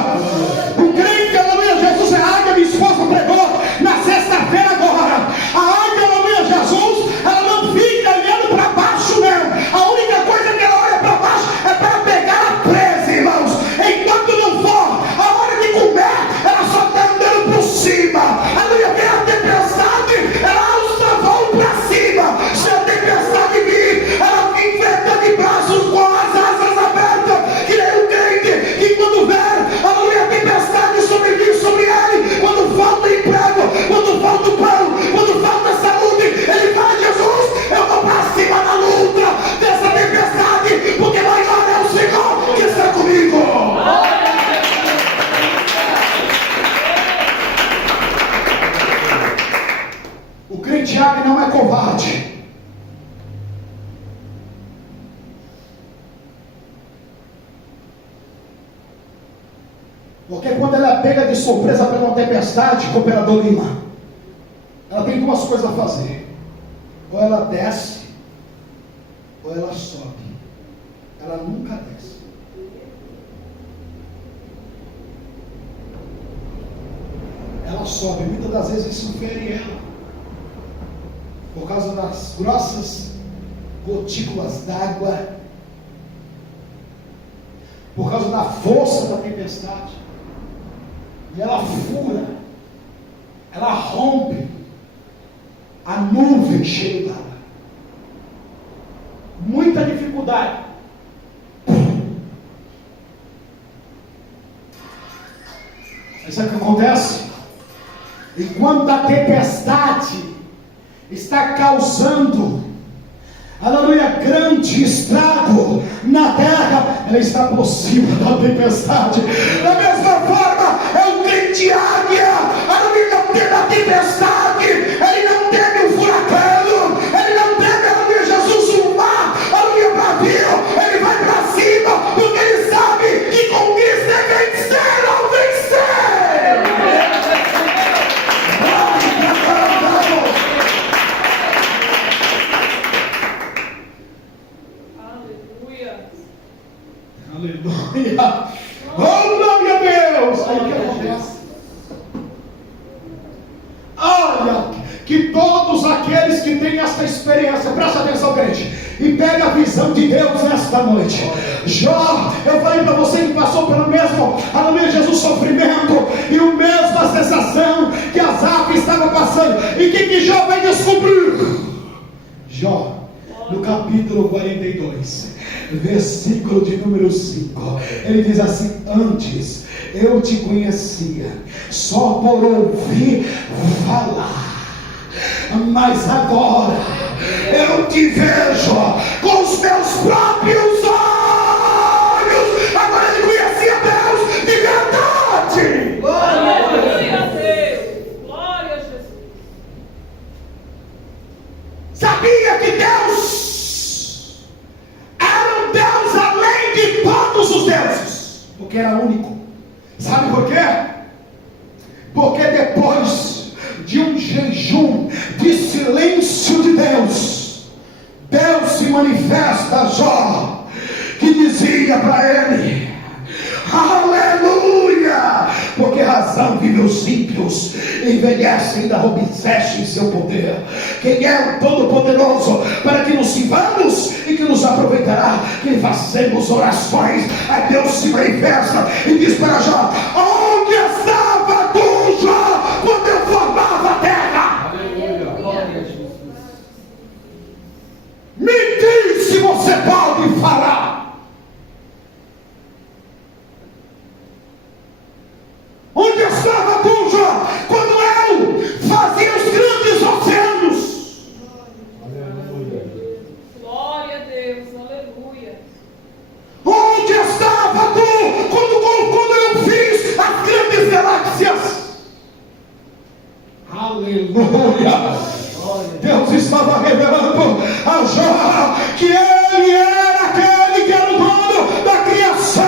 O crente, aleluia, Jesus é águia. Minha esposa pregou na sexta-feira agora. A águia, aleluia, Jesus, ela não fica olhando para baixo, não. A única coisa que ela olha para baixo é para pegar a presa, irmãos. Enquanto não for a hora de comer, ela só está andando por cima. Aleluia, vem a tempestade, ela alça voo para cima. Se a tempestade vir, ela enfrenta de braços com as asas abertas, que nem o crente que quando ver, aleluia, a tempestade Porque quando ela é pega de surpresa pela uma tempestade, cooperador Lima, ela tem duas coisas a fazer: ou ela desce, ou ela sobe. Ela nunca desce. Ela sobe, muitas das vezes isso fere ela, por causa das grossas gotículas d'água, por causa da força da tempestade. E ela fura, ela rompe a nuvem cheia d'água. Muita dificuldade. Mas sabe o que acontece? Enquanto a tempestade está causando, aleluia, grande estrago na terra, ela está por cima da tempestade. Da mesma forma, é um crente de águia, aleluia, não teme a tempestade, ele não teme o furacão, ele não teme, aleluia, Jesus, o mar, aleluia, bravio, ele vai para cima, porque ele sabe que conquista é vencer ou vencer. Aleluia! Oh, glória a Deus! Aí o que acontece? Olha, que todos aqueles que têm essa experiência, presta atenção, crente, e pega a visão de Deus nesta noite. Jó, eu falei para você que passou pelo mesmo, aleluia, Jesus, sofrimento, e o mesmo a sensação que Asaf estava passando. E o que Jó vai descobrir? Jó, no capítulo 42, versículo de número 5, ele diz assim: antes eu te conhecia só por ouvir falar, mas agora eu te vejo com os meus próprios olhos. Agora ele conhecia Deus de verdade. Aleluia a Deus. Glória a Jesus. Sabia que Deus era um Deus além de todos os deuses, porque era único. Sabe por quê? Porque depois de um jejum de silêncio de Deus, Deus se manifesta a Jó, que dizia para ele: aleluia, porque razão vive os ímpios, envelhece ainda robustece em seu poder. Quem é o Todo-Poderoso para que nos sirvamos e que nos aproveitará, que façamos orações? Aí Deus se manifesta e diz para Jó: onde estava tu, Jó, quando eu formava a terra? Aleluia. Glória a Jesus. Me diz se você pode falar. Onde estava tu, Jó, quando eu fazia os grandes oceanos? Aleluia. Glória a Deus. Aleluia. Onde estava tu quando eu fiz as grandes galáxias? Aleluia! Deus estava revelando a Jó que ele era aquele que era o dono da criação.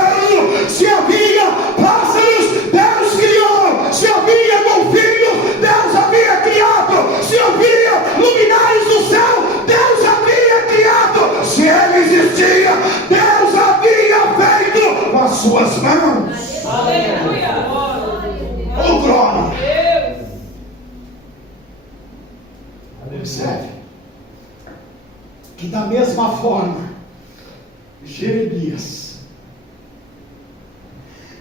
Se havia pássaros, Deus criou. Se havia golfinhos, Deus havia criado. Se havia luminares do céu, Deus havia criado. Se ele existia, Deus havia feito com as suas mãos. Aleluia. Oh, glória! Deus. Observe que da mesma forma Jeremias,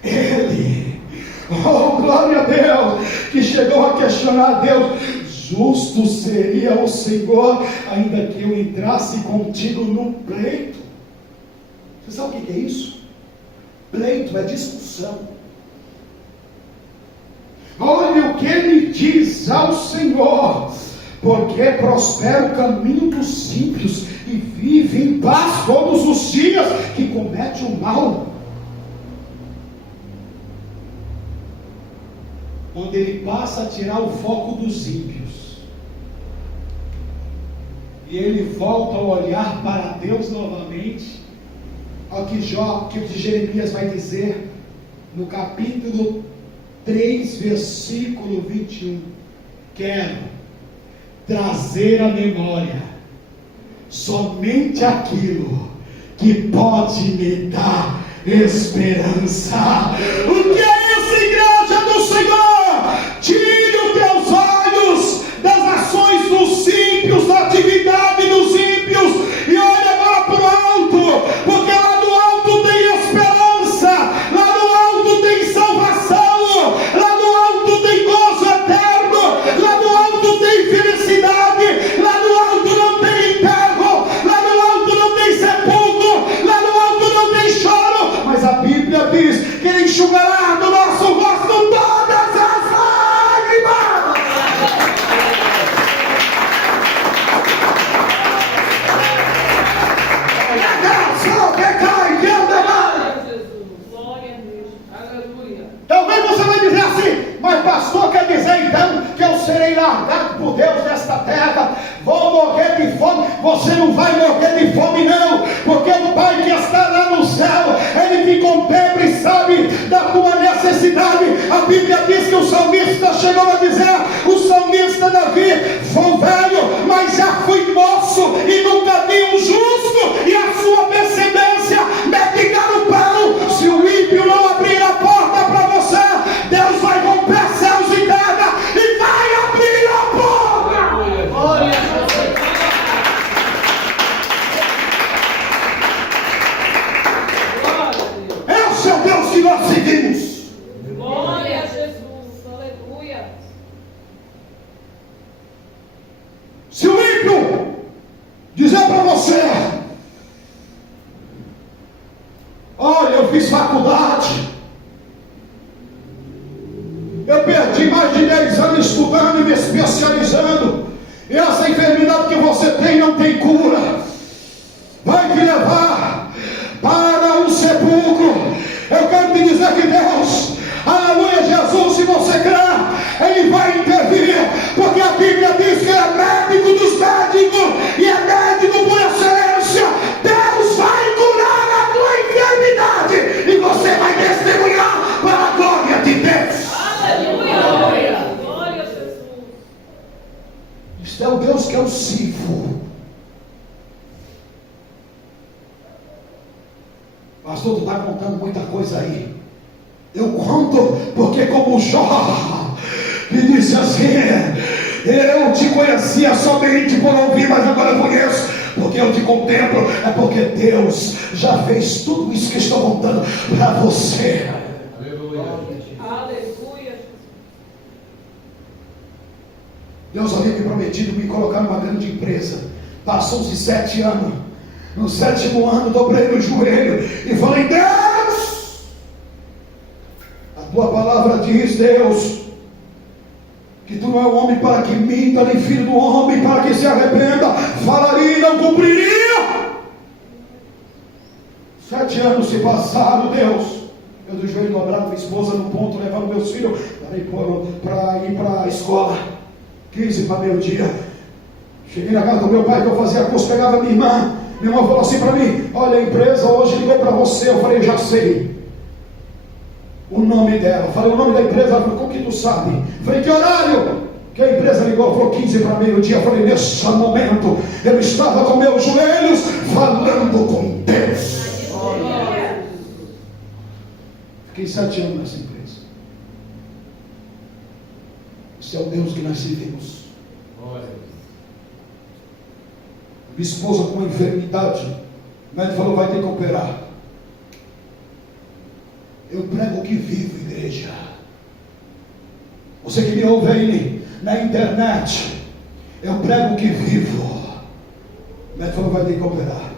ele, oh glória a Deus, que chegou a questionar a Deus: justo seria o Senhor ainda que eu entrasse contigo no pleito. Você sabe o que é isso? Pleito é discussão. Olha o que ele diz ao Senhor: porque prospera o caminho dos ímpios e vive em paz todos os dias que comete o mal. Onde ele passa a tirar o foco dos ímpios e ele volta a olhar para Deus novamente, ao que Jeremias vai dizer: no capítulo 3, versículo 21. Quero trazer à memória somente aquilo que pode me dar esperança. O que é isso, igreja do Senhor? Tire os teus olhos das ações dos ímpios, da atividade dos ímpios, e olhe agora para o alto, porque lá no alto tem esperança, lá no alto tem salvação, lá no alto tem gozo eterno, lá no alto tem felicidade, lá no alto não tem enterro, lá no alto não tem sepulcro, lá no alto não tem choro, mas a Bíblia diz que Ele enxugará do nosso rosto todas as lágrimas. Talvez você vai dizer assim: mas pastor, quer dizer então que eu serei largado por Deus nesta terra, vou morrer de fome? Você não vai morrer de fome não, porque o Pai que está lá no céu, Ele te contempla e sabe da tua necessidade. A Bíblia diz que o salmista chegou a dizer, o salmista Davi: foi velho, mas já fui moço, e nunca vi um justo e a sua descendência mendigar o pão. Se o ímpio não abrir a porta para você, Deus vai romper céus e terra e vai abrir a porta. Glória a Deus. É o seu Deus que nós seguimos. Glória a Jesus. Aleluia. Se o ímpio dizer para você: olha, eu fiz faculdade, eu perdi mais de 10 anos estudando e me especializando, e essa enfermidade que você tem não tem cura, vai te levar para um sepulcro. Eu quero te dizer que Deus, aleluia, Jesus, se você crer, Ele vai intervir, porque a Bíblia diz que Ele é médico dos médicos e é médico por excelência. Deus vai curar a tua enfermidade e você vai testemunhar para a glória de Deus. Aleluia. Glória a Jesus. Este é o Deus que eu sirvo. Pastor, tu está contando muita coisa aí. Eu conto porque, como Jó me disse assim: eu te conhecia somente por ouvir, mas agora eu conheço porque eu te contemplo. É porque Deus já fez tudo isso que estou contando para você. Aleluia. Aleluia. Deus havia me prometido me colocar numa grande empresa. Passou-se 7 anos. No 7º ano, dobrei no joelho e falei: Deus, a tua palavra diz, Deus, que tu não é homem para que minta, nem filho do homem para que se arrependa. Falaria e não cumpriria. 7 anos se passaram, Deus. Eu do joelho dobrado, minha esposa no ponto, levando meus filhos para ir para a escola. 15 para meio-dia. Cheguei na casa do meu pai, que eu fazia curso, pegava minha irmã. Minha irmã falou assim para mim: olha, a empresa hoje ligou para você. Eu falei: já sei o nome dela. Eu falei o nome da empresa. Ela falou: como que tu sabe? Eu falei: que horário que a empresa ligou? Ela falou: 15 para meio-dia. Eu falei: nesse momento eu estava com meus joelhos falando com Deus. Fiquei 7 anos nessa empresa. Esse é o Deus que nós servimos. Minha esposa com uma enfermidade, o médico falou: vai ter que operar. Eu prego que vivo, igreja. Você que me ouve aí na internet, eu prego que vivo. O médico falou: vai ter que operar,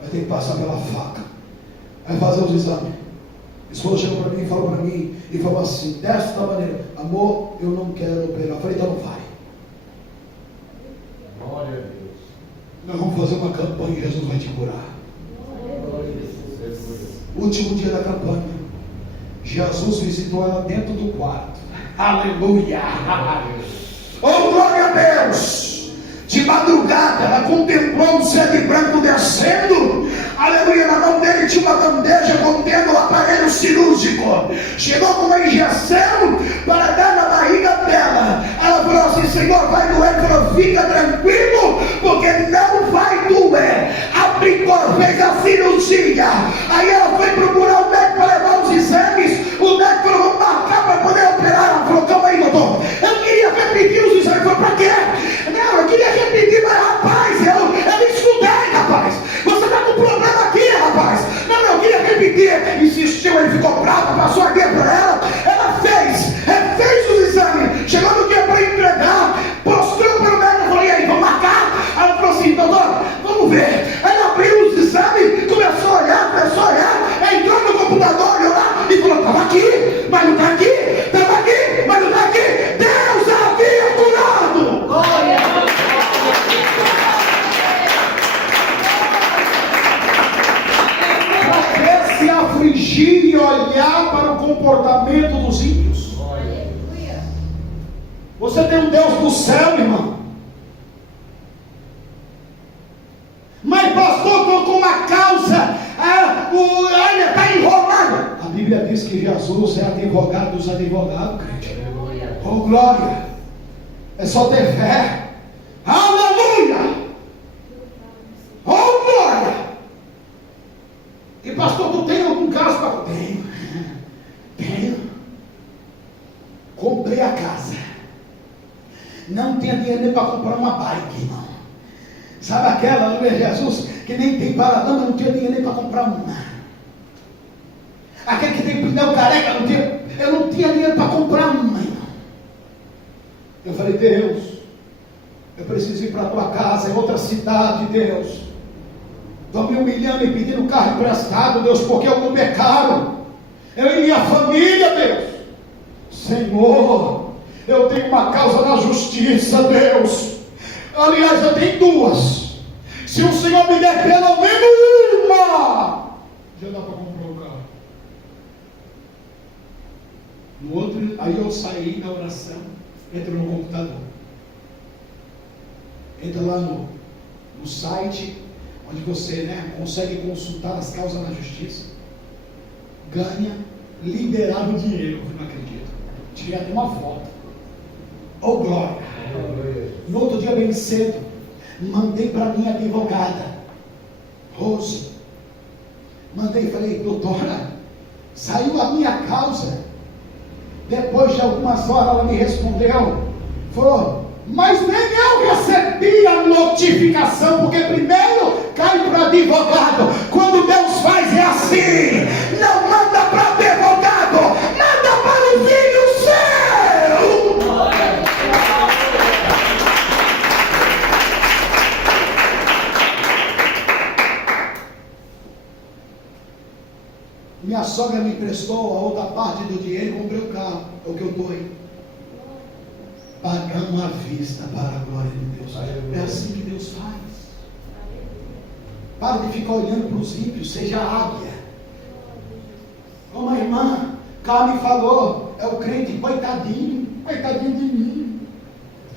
vai ter que passar pela faca, vai fazer os exames. Minha esposa chegou para mim e falou para mim, e falou assim, desta maneira: amor, eu não quero operar. Eu falei: então não vai. Glória a Deus. Nós vamos fazer uma campanha e Jesus vai te curar. Último dia da campanha, Jesus visitou ela dentro do quarto. Aleluia! Oh, glória a Deus! De madrugada, ela contemplou um ser de branco descendo. Aleluia! Na mão dele tinha uma bandeja contendo o aparelho cirúrgico. chegou com uma injeção para dar na barriga dela. Ela falou assim: Senhor, vai doer? Ele falou: fica tranquilo, porque não vai doer. Aplicou, fez a cirurgia. Aí ela foi procurar o médico para levar os exames. O médico falou: vamos marcar para poder operar. Ela falou: calma aí, doutor, eu queria repetir os exames. Ele falou: para quê? Não, eu queria repetir, mas rapaz, eu estudei, rapaz. Você está com problema aqui, rapaz. Não, eu queria repetir. Insistiu, ele ficou bravo, passou a guia para ela. Ela fez os exames. Chegou no dia para entregar, mostrou para o médico, falou: e aí, vamos marcar? Ela falou assim: doutor, vamos ver. Aí abriu os exames, começou a olhar, entrou no computador, olhou lá e falou: estava aqui, mas não está aqui, estava aqui, mas não está aqui. Deus havia curado. Para que se afligir e olhar para o comportamento dos ímpios? Você tem um Deus do céu, irmão. Mas pastor, estou com uma causa, olha, está enrolado. A Bíblia diz que Jesus é advogado dos advogados, crente. Oh glória, é só ter fé. Aleluia. Oh glória. E pastor, tu tem algum caso para... Tenho. Comprei a casa, não tinha dinheiro nem para comprar uma bike, irmão. Sabe aquela, aleluia, Jesus, que nem tem paradão, mas não tinha dinheiro nem para comprar uma. Aquele que tem pneu careca, eu não tinha dinheiro para comprar uma, irmão. Eu falei: Deus, eu preciso ir para a tua casa, em outra cidade, Deus. Estou me humilhando e pedindo carro emprestado, Deus, porque o mundo é caro. Eu e minha família, Deus. Senhor, eu tenho uma causa na justiça, Deus. Aliás, eu tenho duas. Se o Senhor me der pelo menos uma, já dá para comprar o carro. No outro, aí eu saí da oração, entro no computador, entra lá no site, onde você consegue consultar as causas na justiça, ganha, liberar o dinheiro. Eu não acredito. Tirei até uma foto. Oh glória. No outro dia, bem cedo, mandei para minha advogada Rose. Mandei e falei: doutora, saiu a minha causa. Depois de algumas horas ela me respondeu, falou: mas nem eu recebi a notificação, porque primeiro cai para o advogado. Quando Deus faz é assim, não manda para advogado, manda para o Filho seu. Minha sogra me emprestou a outra parte do dinheiro e comprei o carro. É o que eu estou aí. Pagamos à vista para a glória de Deus. É assim que Deus faz. Para de ficar olhando para os ímpios, seja águia. Como a irmã Carmen falou, é o crente, coitadinho de mim.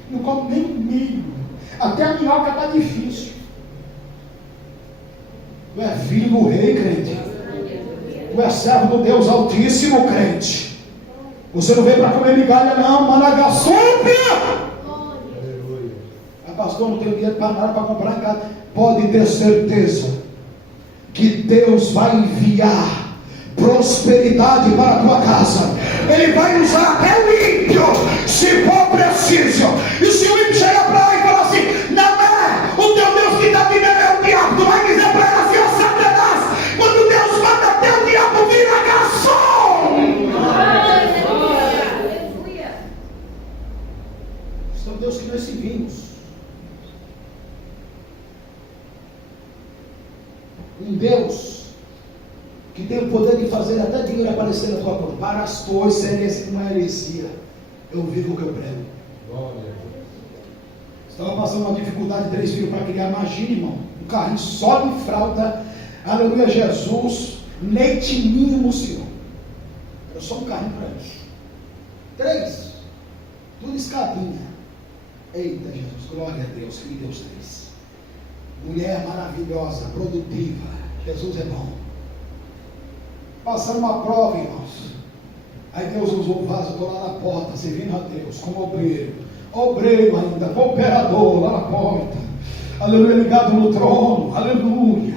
Não come nem milho. Até a minhoca está difícil. Tu é filho do rei, crente. Tu é servo do Deus Altíssimo, crente. Você não veio para comer migalha, não, managaçúpia. Pastor, não tenho dinheiro para nada para comprar em casa. Pode ter certeza que Deus vai enviar prosperidade para a tua casa. Ele vai usar até o ímpio, se for preciso. E se o ímpio chegar para lá e falar assim: não é o teu Deus que está vivendo, é o diabo. Tu vai dizer para ela assim: ó Satanás, quando Deus manda até o diabo vira garçom. São Deus que nós servimos. Um Deus que tem o poder de fazer até dinheiro aparecer na tua conta. Para as tuas heresia, não é heresia. Eu vivo o que eu prego. Estava passando uma dificuldade, 3 filhos para criar. Imagine, irmão, um carrinho só de fralda. Aleluia, Jesus. Leitinho no Senhor. Era só um carrinho para eles. 3. Tudo escadinha. Eita, Jesus, glória a Deus, que me deu os 3. Mulher maravilhosa, produtiva. Jesus é bom. Passando uma prova, irmãos. Aí Deus usou o vaso, estou lá na porta, servindo a Deus, como obreiro ainda, cooperador, lá na porta, aleluia, ligado no trono, aleluia,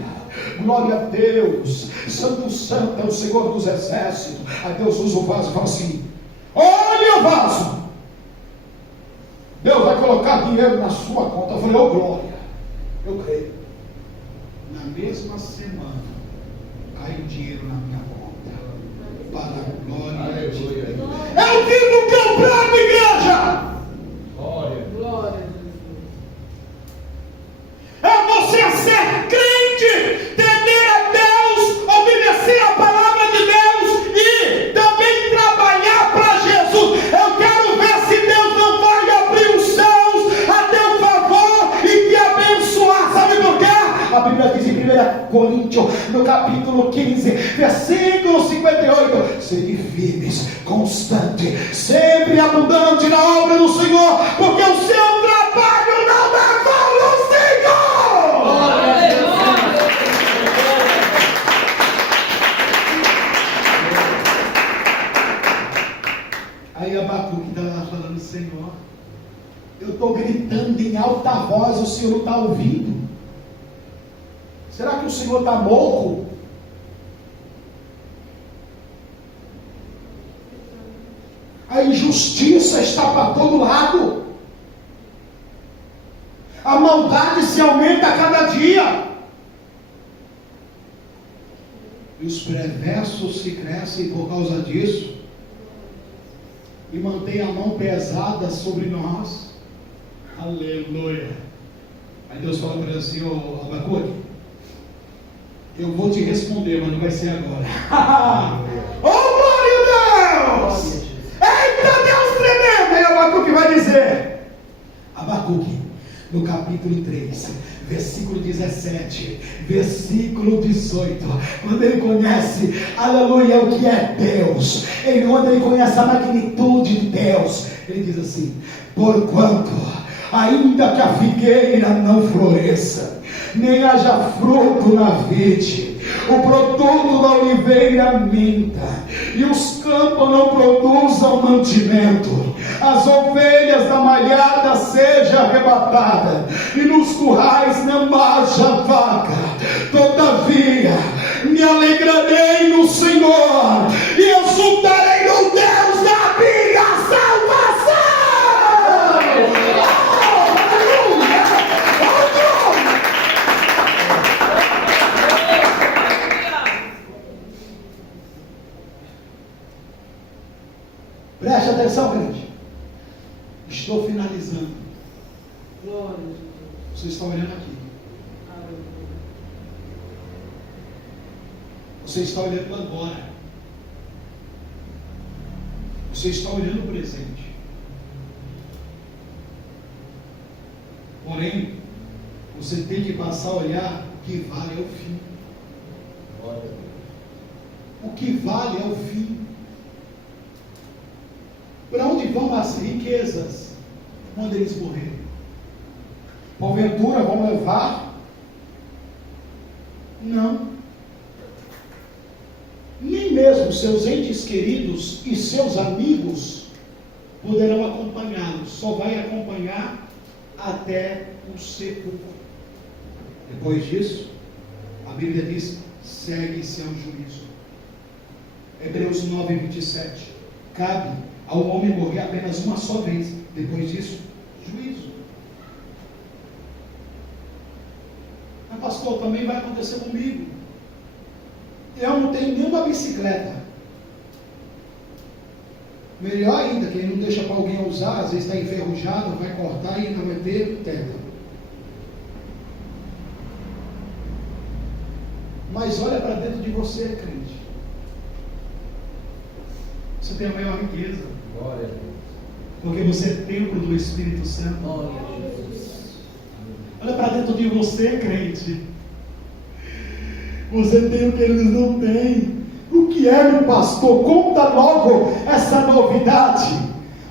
glória a Deus, santo, santo é o Senhor dos exércitos. Aí Deus usa o vaso e fala assim: olha o vaso, Deus vai colocar dinheiro na sua conta. Eu falei: ô glória, eu creio. Na mesma semana caiu dinheiro na minha conta, para a glória de Deus. É o tipo que eu prego, igreja. Glória. Glória. É você ser crente, temer a Deus, obedecer a palavra de Deus e também trabalhar para Jesus. Eu quero ver se Deus não vai abrir os céus a teu favor e te abençoar. Sabe por quê? A Bíblia diz em 1 Coríntios, no capítulo 15, versículo 58: sede firmes, constante, sempre abundante na obra do Senhor, porque o seu trabalho não dá valor ao Senhor. Aí Abacuque está lá falando: Senhor, eu estou gritando em alta voz, o Senhor não está ouvindo? Será que o Senhor está louco? A injustiça está para todo lado, a maldade se aumenta a cada dia, e os perversos se crescem por causa disso, e mantém a mão pesada sobre nós. Aleluia. Aí Deus fala para ele assim: ô Abacuque, eu vou te responder, mas não vai ser agora. Oh, glória a Deus! Eita, Deus tremendo! Aí Abacuque vai dizer, Abacuque, no capítulo 3, versículo 17, versículo 18, quando ele conhece, aleluia, o que é Deus, quando ele conhece a magnitude de Deus, ele diz assim: porquanto, ainda que a figueira não floresça, nem haja fruto na vide, o produto da oliveira minta, e os campos não produzam mantimento, as ovelhas da malhada sejam arrebatadas, e nos currais não haja vaca, todavia me alegrarei no Senhor, e exultarei no Deus da minha salvação. Preste atenção, crente. Estou finalizando. Glória. Você está olhando aqui. Você está olhando agora. Você está olhando o presente. Porém, você tem que passar a olhar o que vale é o fim. O que vale é o fim. Para onde vão as riquezas quando eles morrerem? Porventura vão levar? Não. Nem mesmo seus entes queridos e seus amigos poderão acompanhá-los. Só vai acompanhar até o sepulcro. Depois disso, a Bíblia diz: segue-se ao juízo. Hebreus 9, 27. Cabe ao homem morrer apenas uma só vez. Depois disso, juízo. Mas pastor, também vai acontecer comigo. Eu não tenho nenhuma bicicleta. Melhor ainda, que ele não deixa para alguém usar, às vezes está enferrujado, vai cortar e ainda vai ter tela. Mas olha para dentro de você, crente. Você tem a maior riqueza. Glória a Deus. Porque você é templo do Espírito Santo. Glória a Jesus. Olha para dentro de você, crente. Você tem o que eles não têm. O que é, meu pastor? Conta logo essa novidade.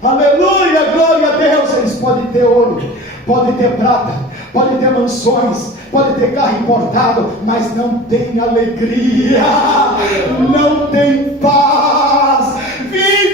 Aleluia, glória a Deus. Eles podem ter ouro, podem ter prata, podem ter mansões, podem ter carro importado, mas não tem alegria, não tem paz. Vive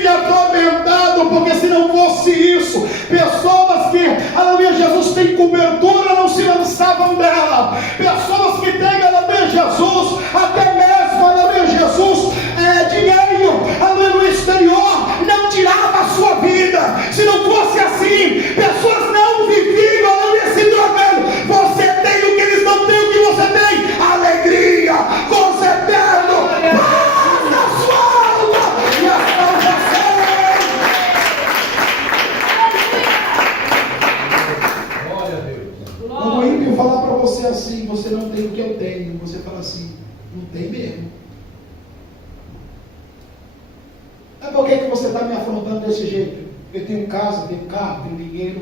Mas por que você está me afrontando desse jeito? Eu tenho casa, tenho carro, tenho dinheiro.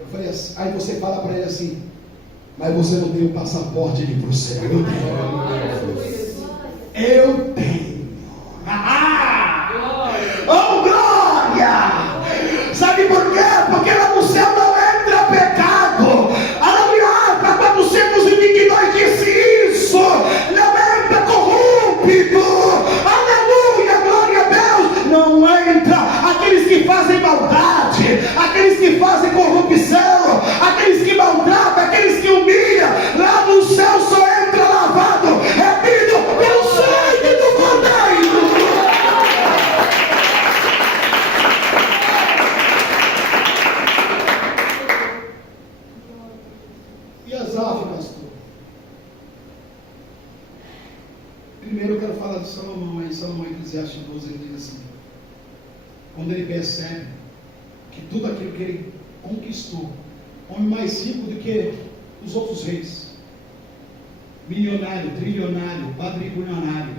Eu falei assim, aí você fala para ele assim, mas você não tem o passaporte de ir para o céu. Eu tenho. Eu tenho. Oh, glória! Sabe por quê? Porque lá no céu não entra pecado. Aleluia! 422 disse isso. Não entra corrupto. Aleluia! Glória a Deus! Não entra aqueles que fazem maldade, aqueles que fazem corrupção, aqueles que maltratam, aqueles que humilham. Lá no céu só entra lavado, remido pelo sangue do Cordeiro. E Asaf, pastor? Primeiro eu quero falar de Salomão. Aí Salomão, Eclesiastes 12, ele diz assim, quando ele percebe que tudo aquilo que ele conquistou, homem mais rico do que os outros reis, milionário, trilionário, patrimoniário,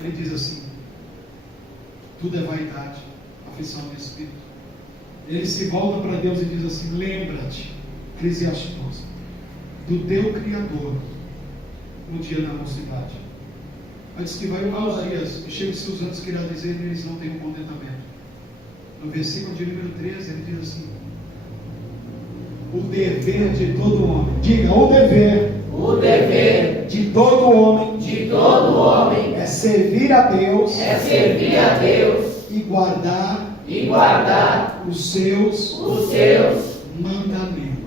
ele diz assim, tudo é vaidade, aflição do espírito. Ele se volta para Deus e diz assim, lembra-te, Eclesiastes 12, do teu Criador no dia da mocidade. Antes que vai os dias, e chegam-se os anos que irá dizer, e eles não têm um contentamento. No versículo de número 13, ele diz assim, o dever de todo homem, diga, o dever de todo homem é servir a Deus, e guardar os seus mandamentos.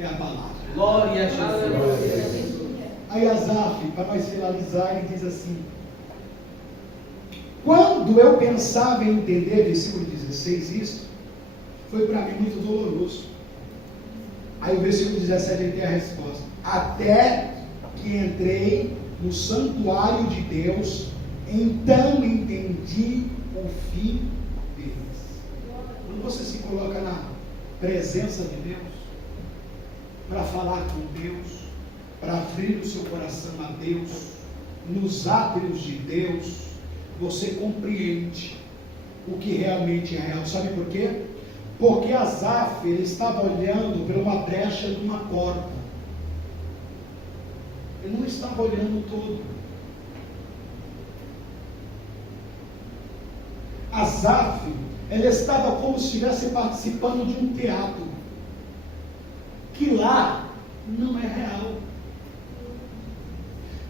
É a palavra. Glória a Jesus. Aí Asaf, para nós finalizar, ele diz assim, quando eu pensava em entender, versículo 16, isso, foi para mim muito doloroso. Aí o versículo 17 ele tem a resposta, até que entrei no santuário de Deus, então entendi o fim deles. Quando você se coloca na presença de Deus, para falar com Deus, para abrir o seu coração a Deus, nos átrios de Deus, você compreende o que realmente é real. Sabe por quê? Porque Asaf, ele estava olhando para uma brecha de uma porta. Ele não estava olhando todo. Asaf, ele estava como se estivesse participando de um teatro, que lá não é real.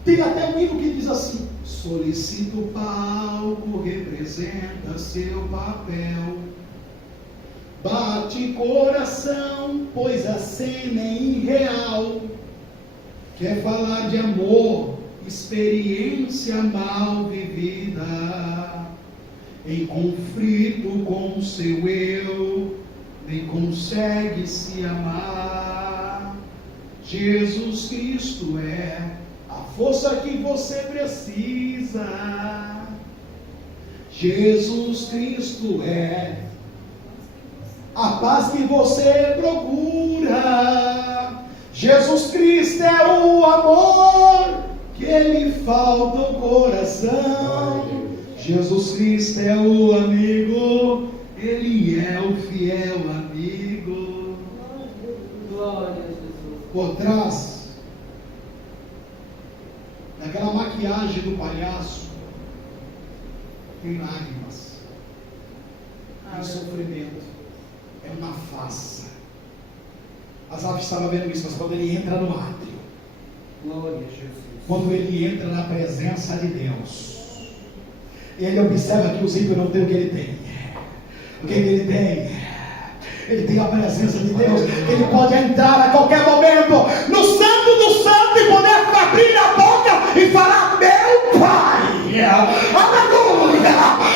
Tem até um hino que diz assim, solicito o palco, representa seu papel, bate coração, pois a cena é irreal, quer falar de amor, experiência mal vivida, em conflito com seu eu, nem consegue se amar. Jesus Cristo é a força que você precisa. Jesus Cristo é a paz que você procura. Jesus Cristo é o amor que lhe falta o coração. Jesus Cristo é o amigo, Ele é o fiel amigo. Glória a Jesus. Por trás daquela maquiagem do palhaço tem lágrimas, tem sofrimento, é uma farsa. Asaf estava vendo isso, mas quando ele entra no átrio, Glória a Jesus. quando ele entra na presença de Deus, ele observa que os ímpios não têm o que ele tem. O que ele tem? Ele tem a presença de Deus. Ele pode entrar a qualquer momento no santo do santo e poder abrir a boca e falar, meu Pai, aleluia.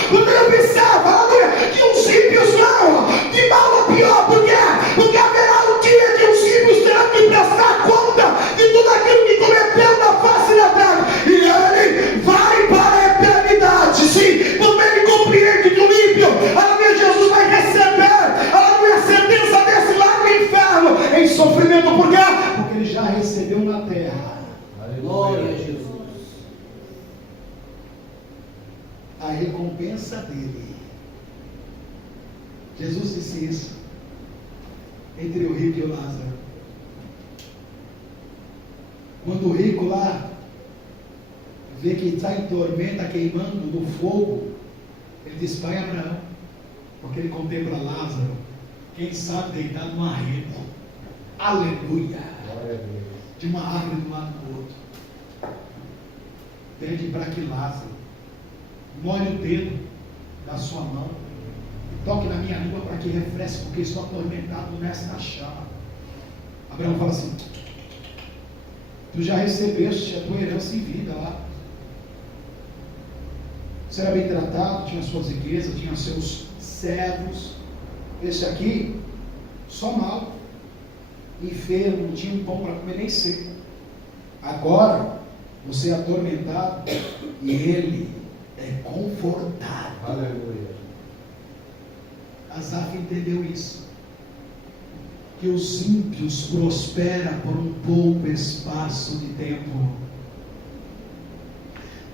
Quando ele observa, aleluia, que os ímpios vão de mal a pior. Por quê? Porque haverá um dia que os ímpios terão que prestar conta de tudo aquilo que cometeu na face da terra. E ele vai para a eternidade. Sim, quando ele compreende que o ímpio, aleluia, Jesus vai receber, aleluia, a sentença desse lá no inferno, em sofrimento. Por quê? Porque ele já a recompensa dele. Jesus disse isso entre o rico e o Lázaro. Quando o rico lá vê que está em tormenta, queimando no fogo, ele diz: Pai Abraão, porque ele contempla Lázaro, quem sabe deitado numa rede, aleluia, de uma árvore do lado do outro. Pede para que Lázaro molhe o dedo da sua mão, toque na minha língua para que refresque, porque estou atormentado nesta chama. Abraão fala assim: tu já recebeste a tua herança em vida lá. Você era bem tratado, tinha suas riquezas, tinha seus servos. Esse aqui, só mal, enfermo, não tinha um pão para comer nem seco. Agora, você é atormentado e ele é confortado. Aleluia. Asaf entendeu isso, que os ímpios prosperam por um pouco espaço de tempo,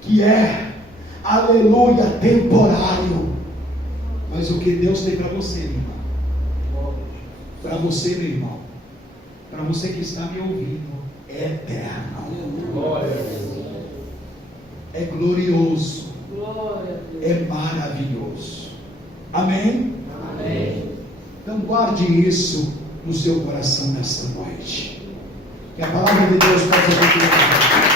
que é, aleluia, temporário, mas o que Deus tem para você, meu irmão, para você, meu irmão, para você que está me ouvindo, é eterno, Glória a Deus. é glorioso, Glória a Deus. é maravilhoso. Amém? Amém. Então guarde isso no seu coração nesta noite. Que a palavra de Deus possa continuar.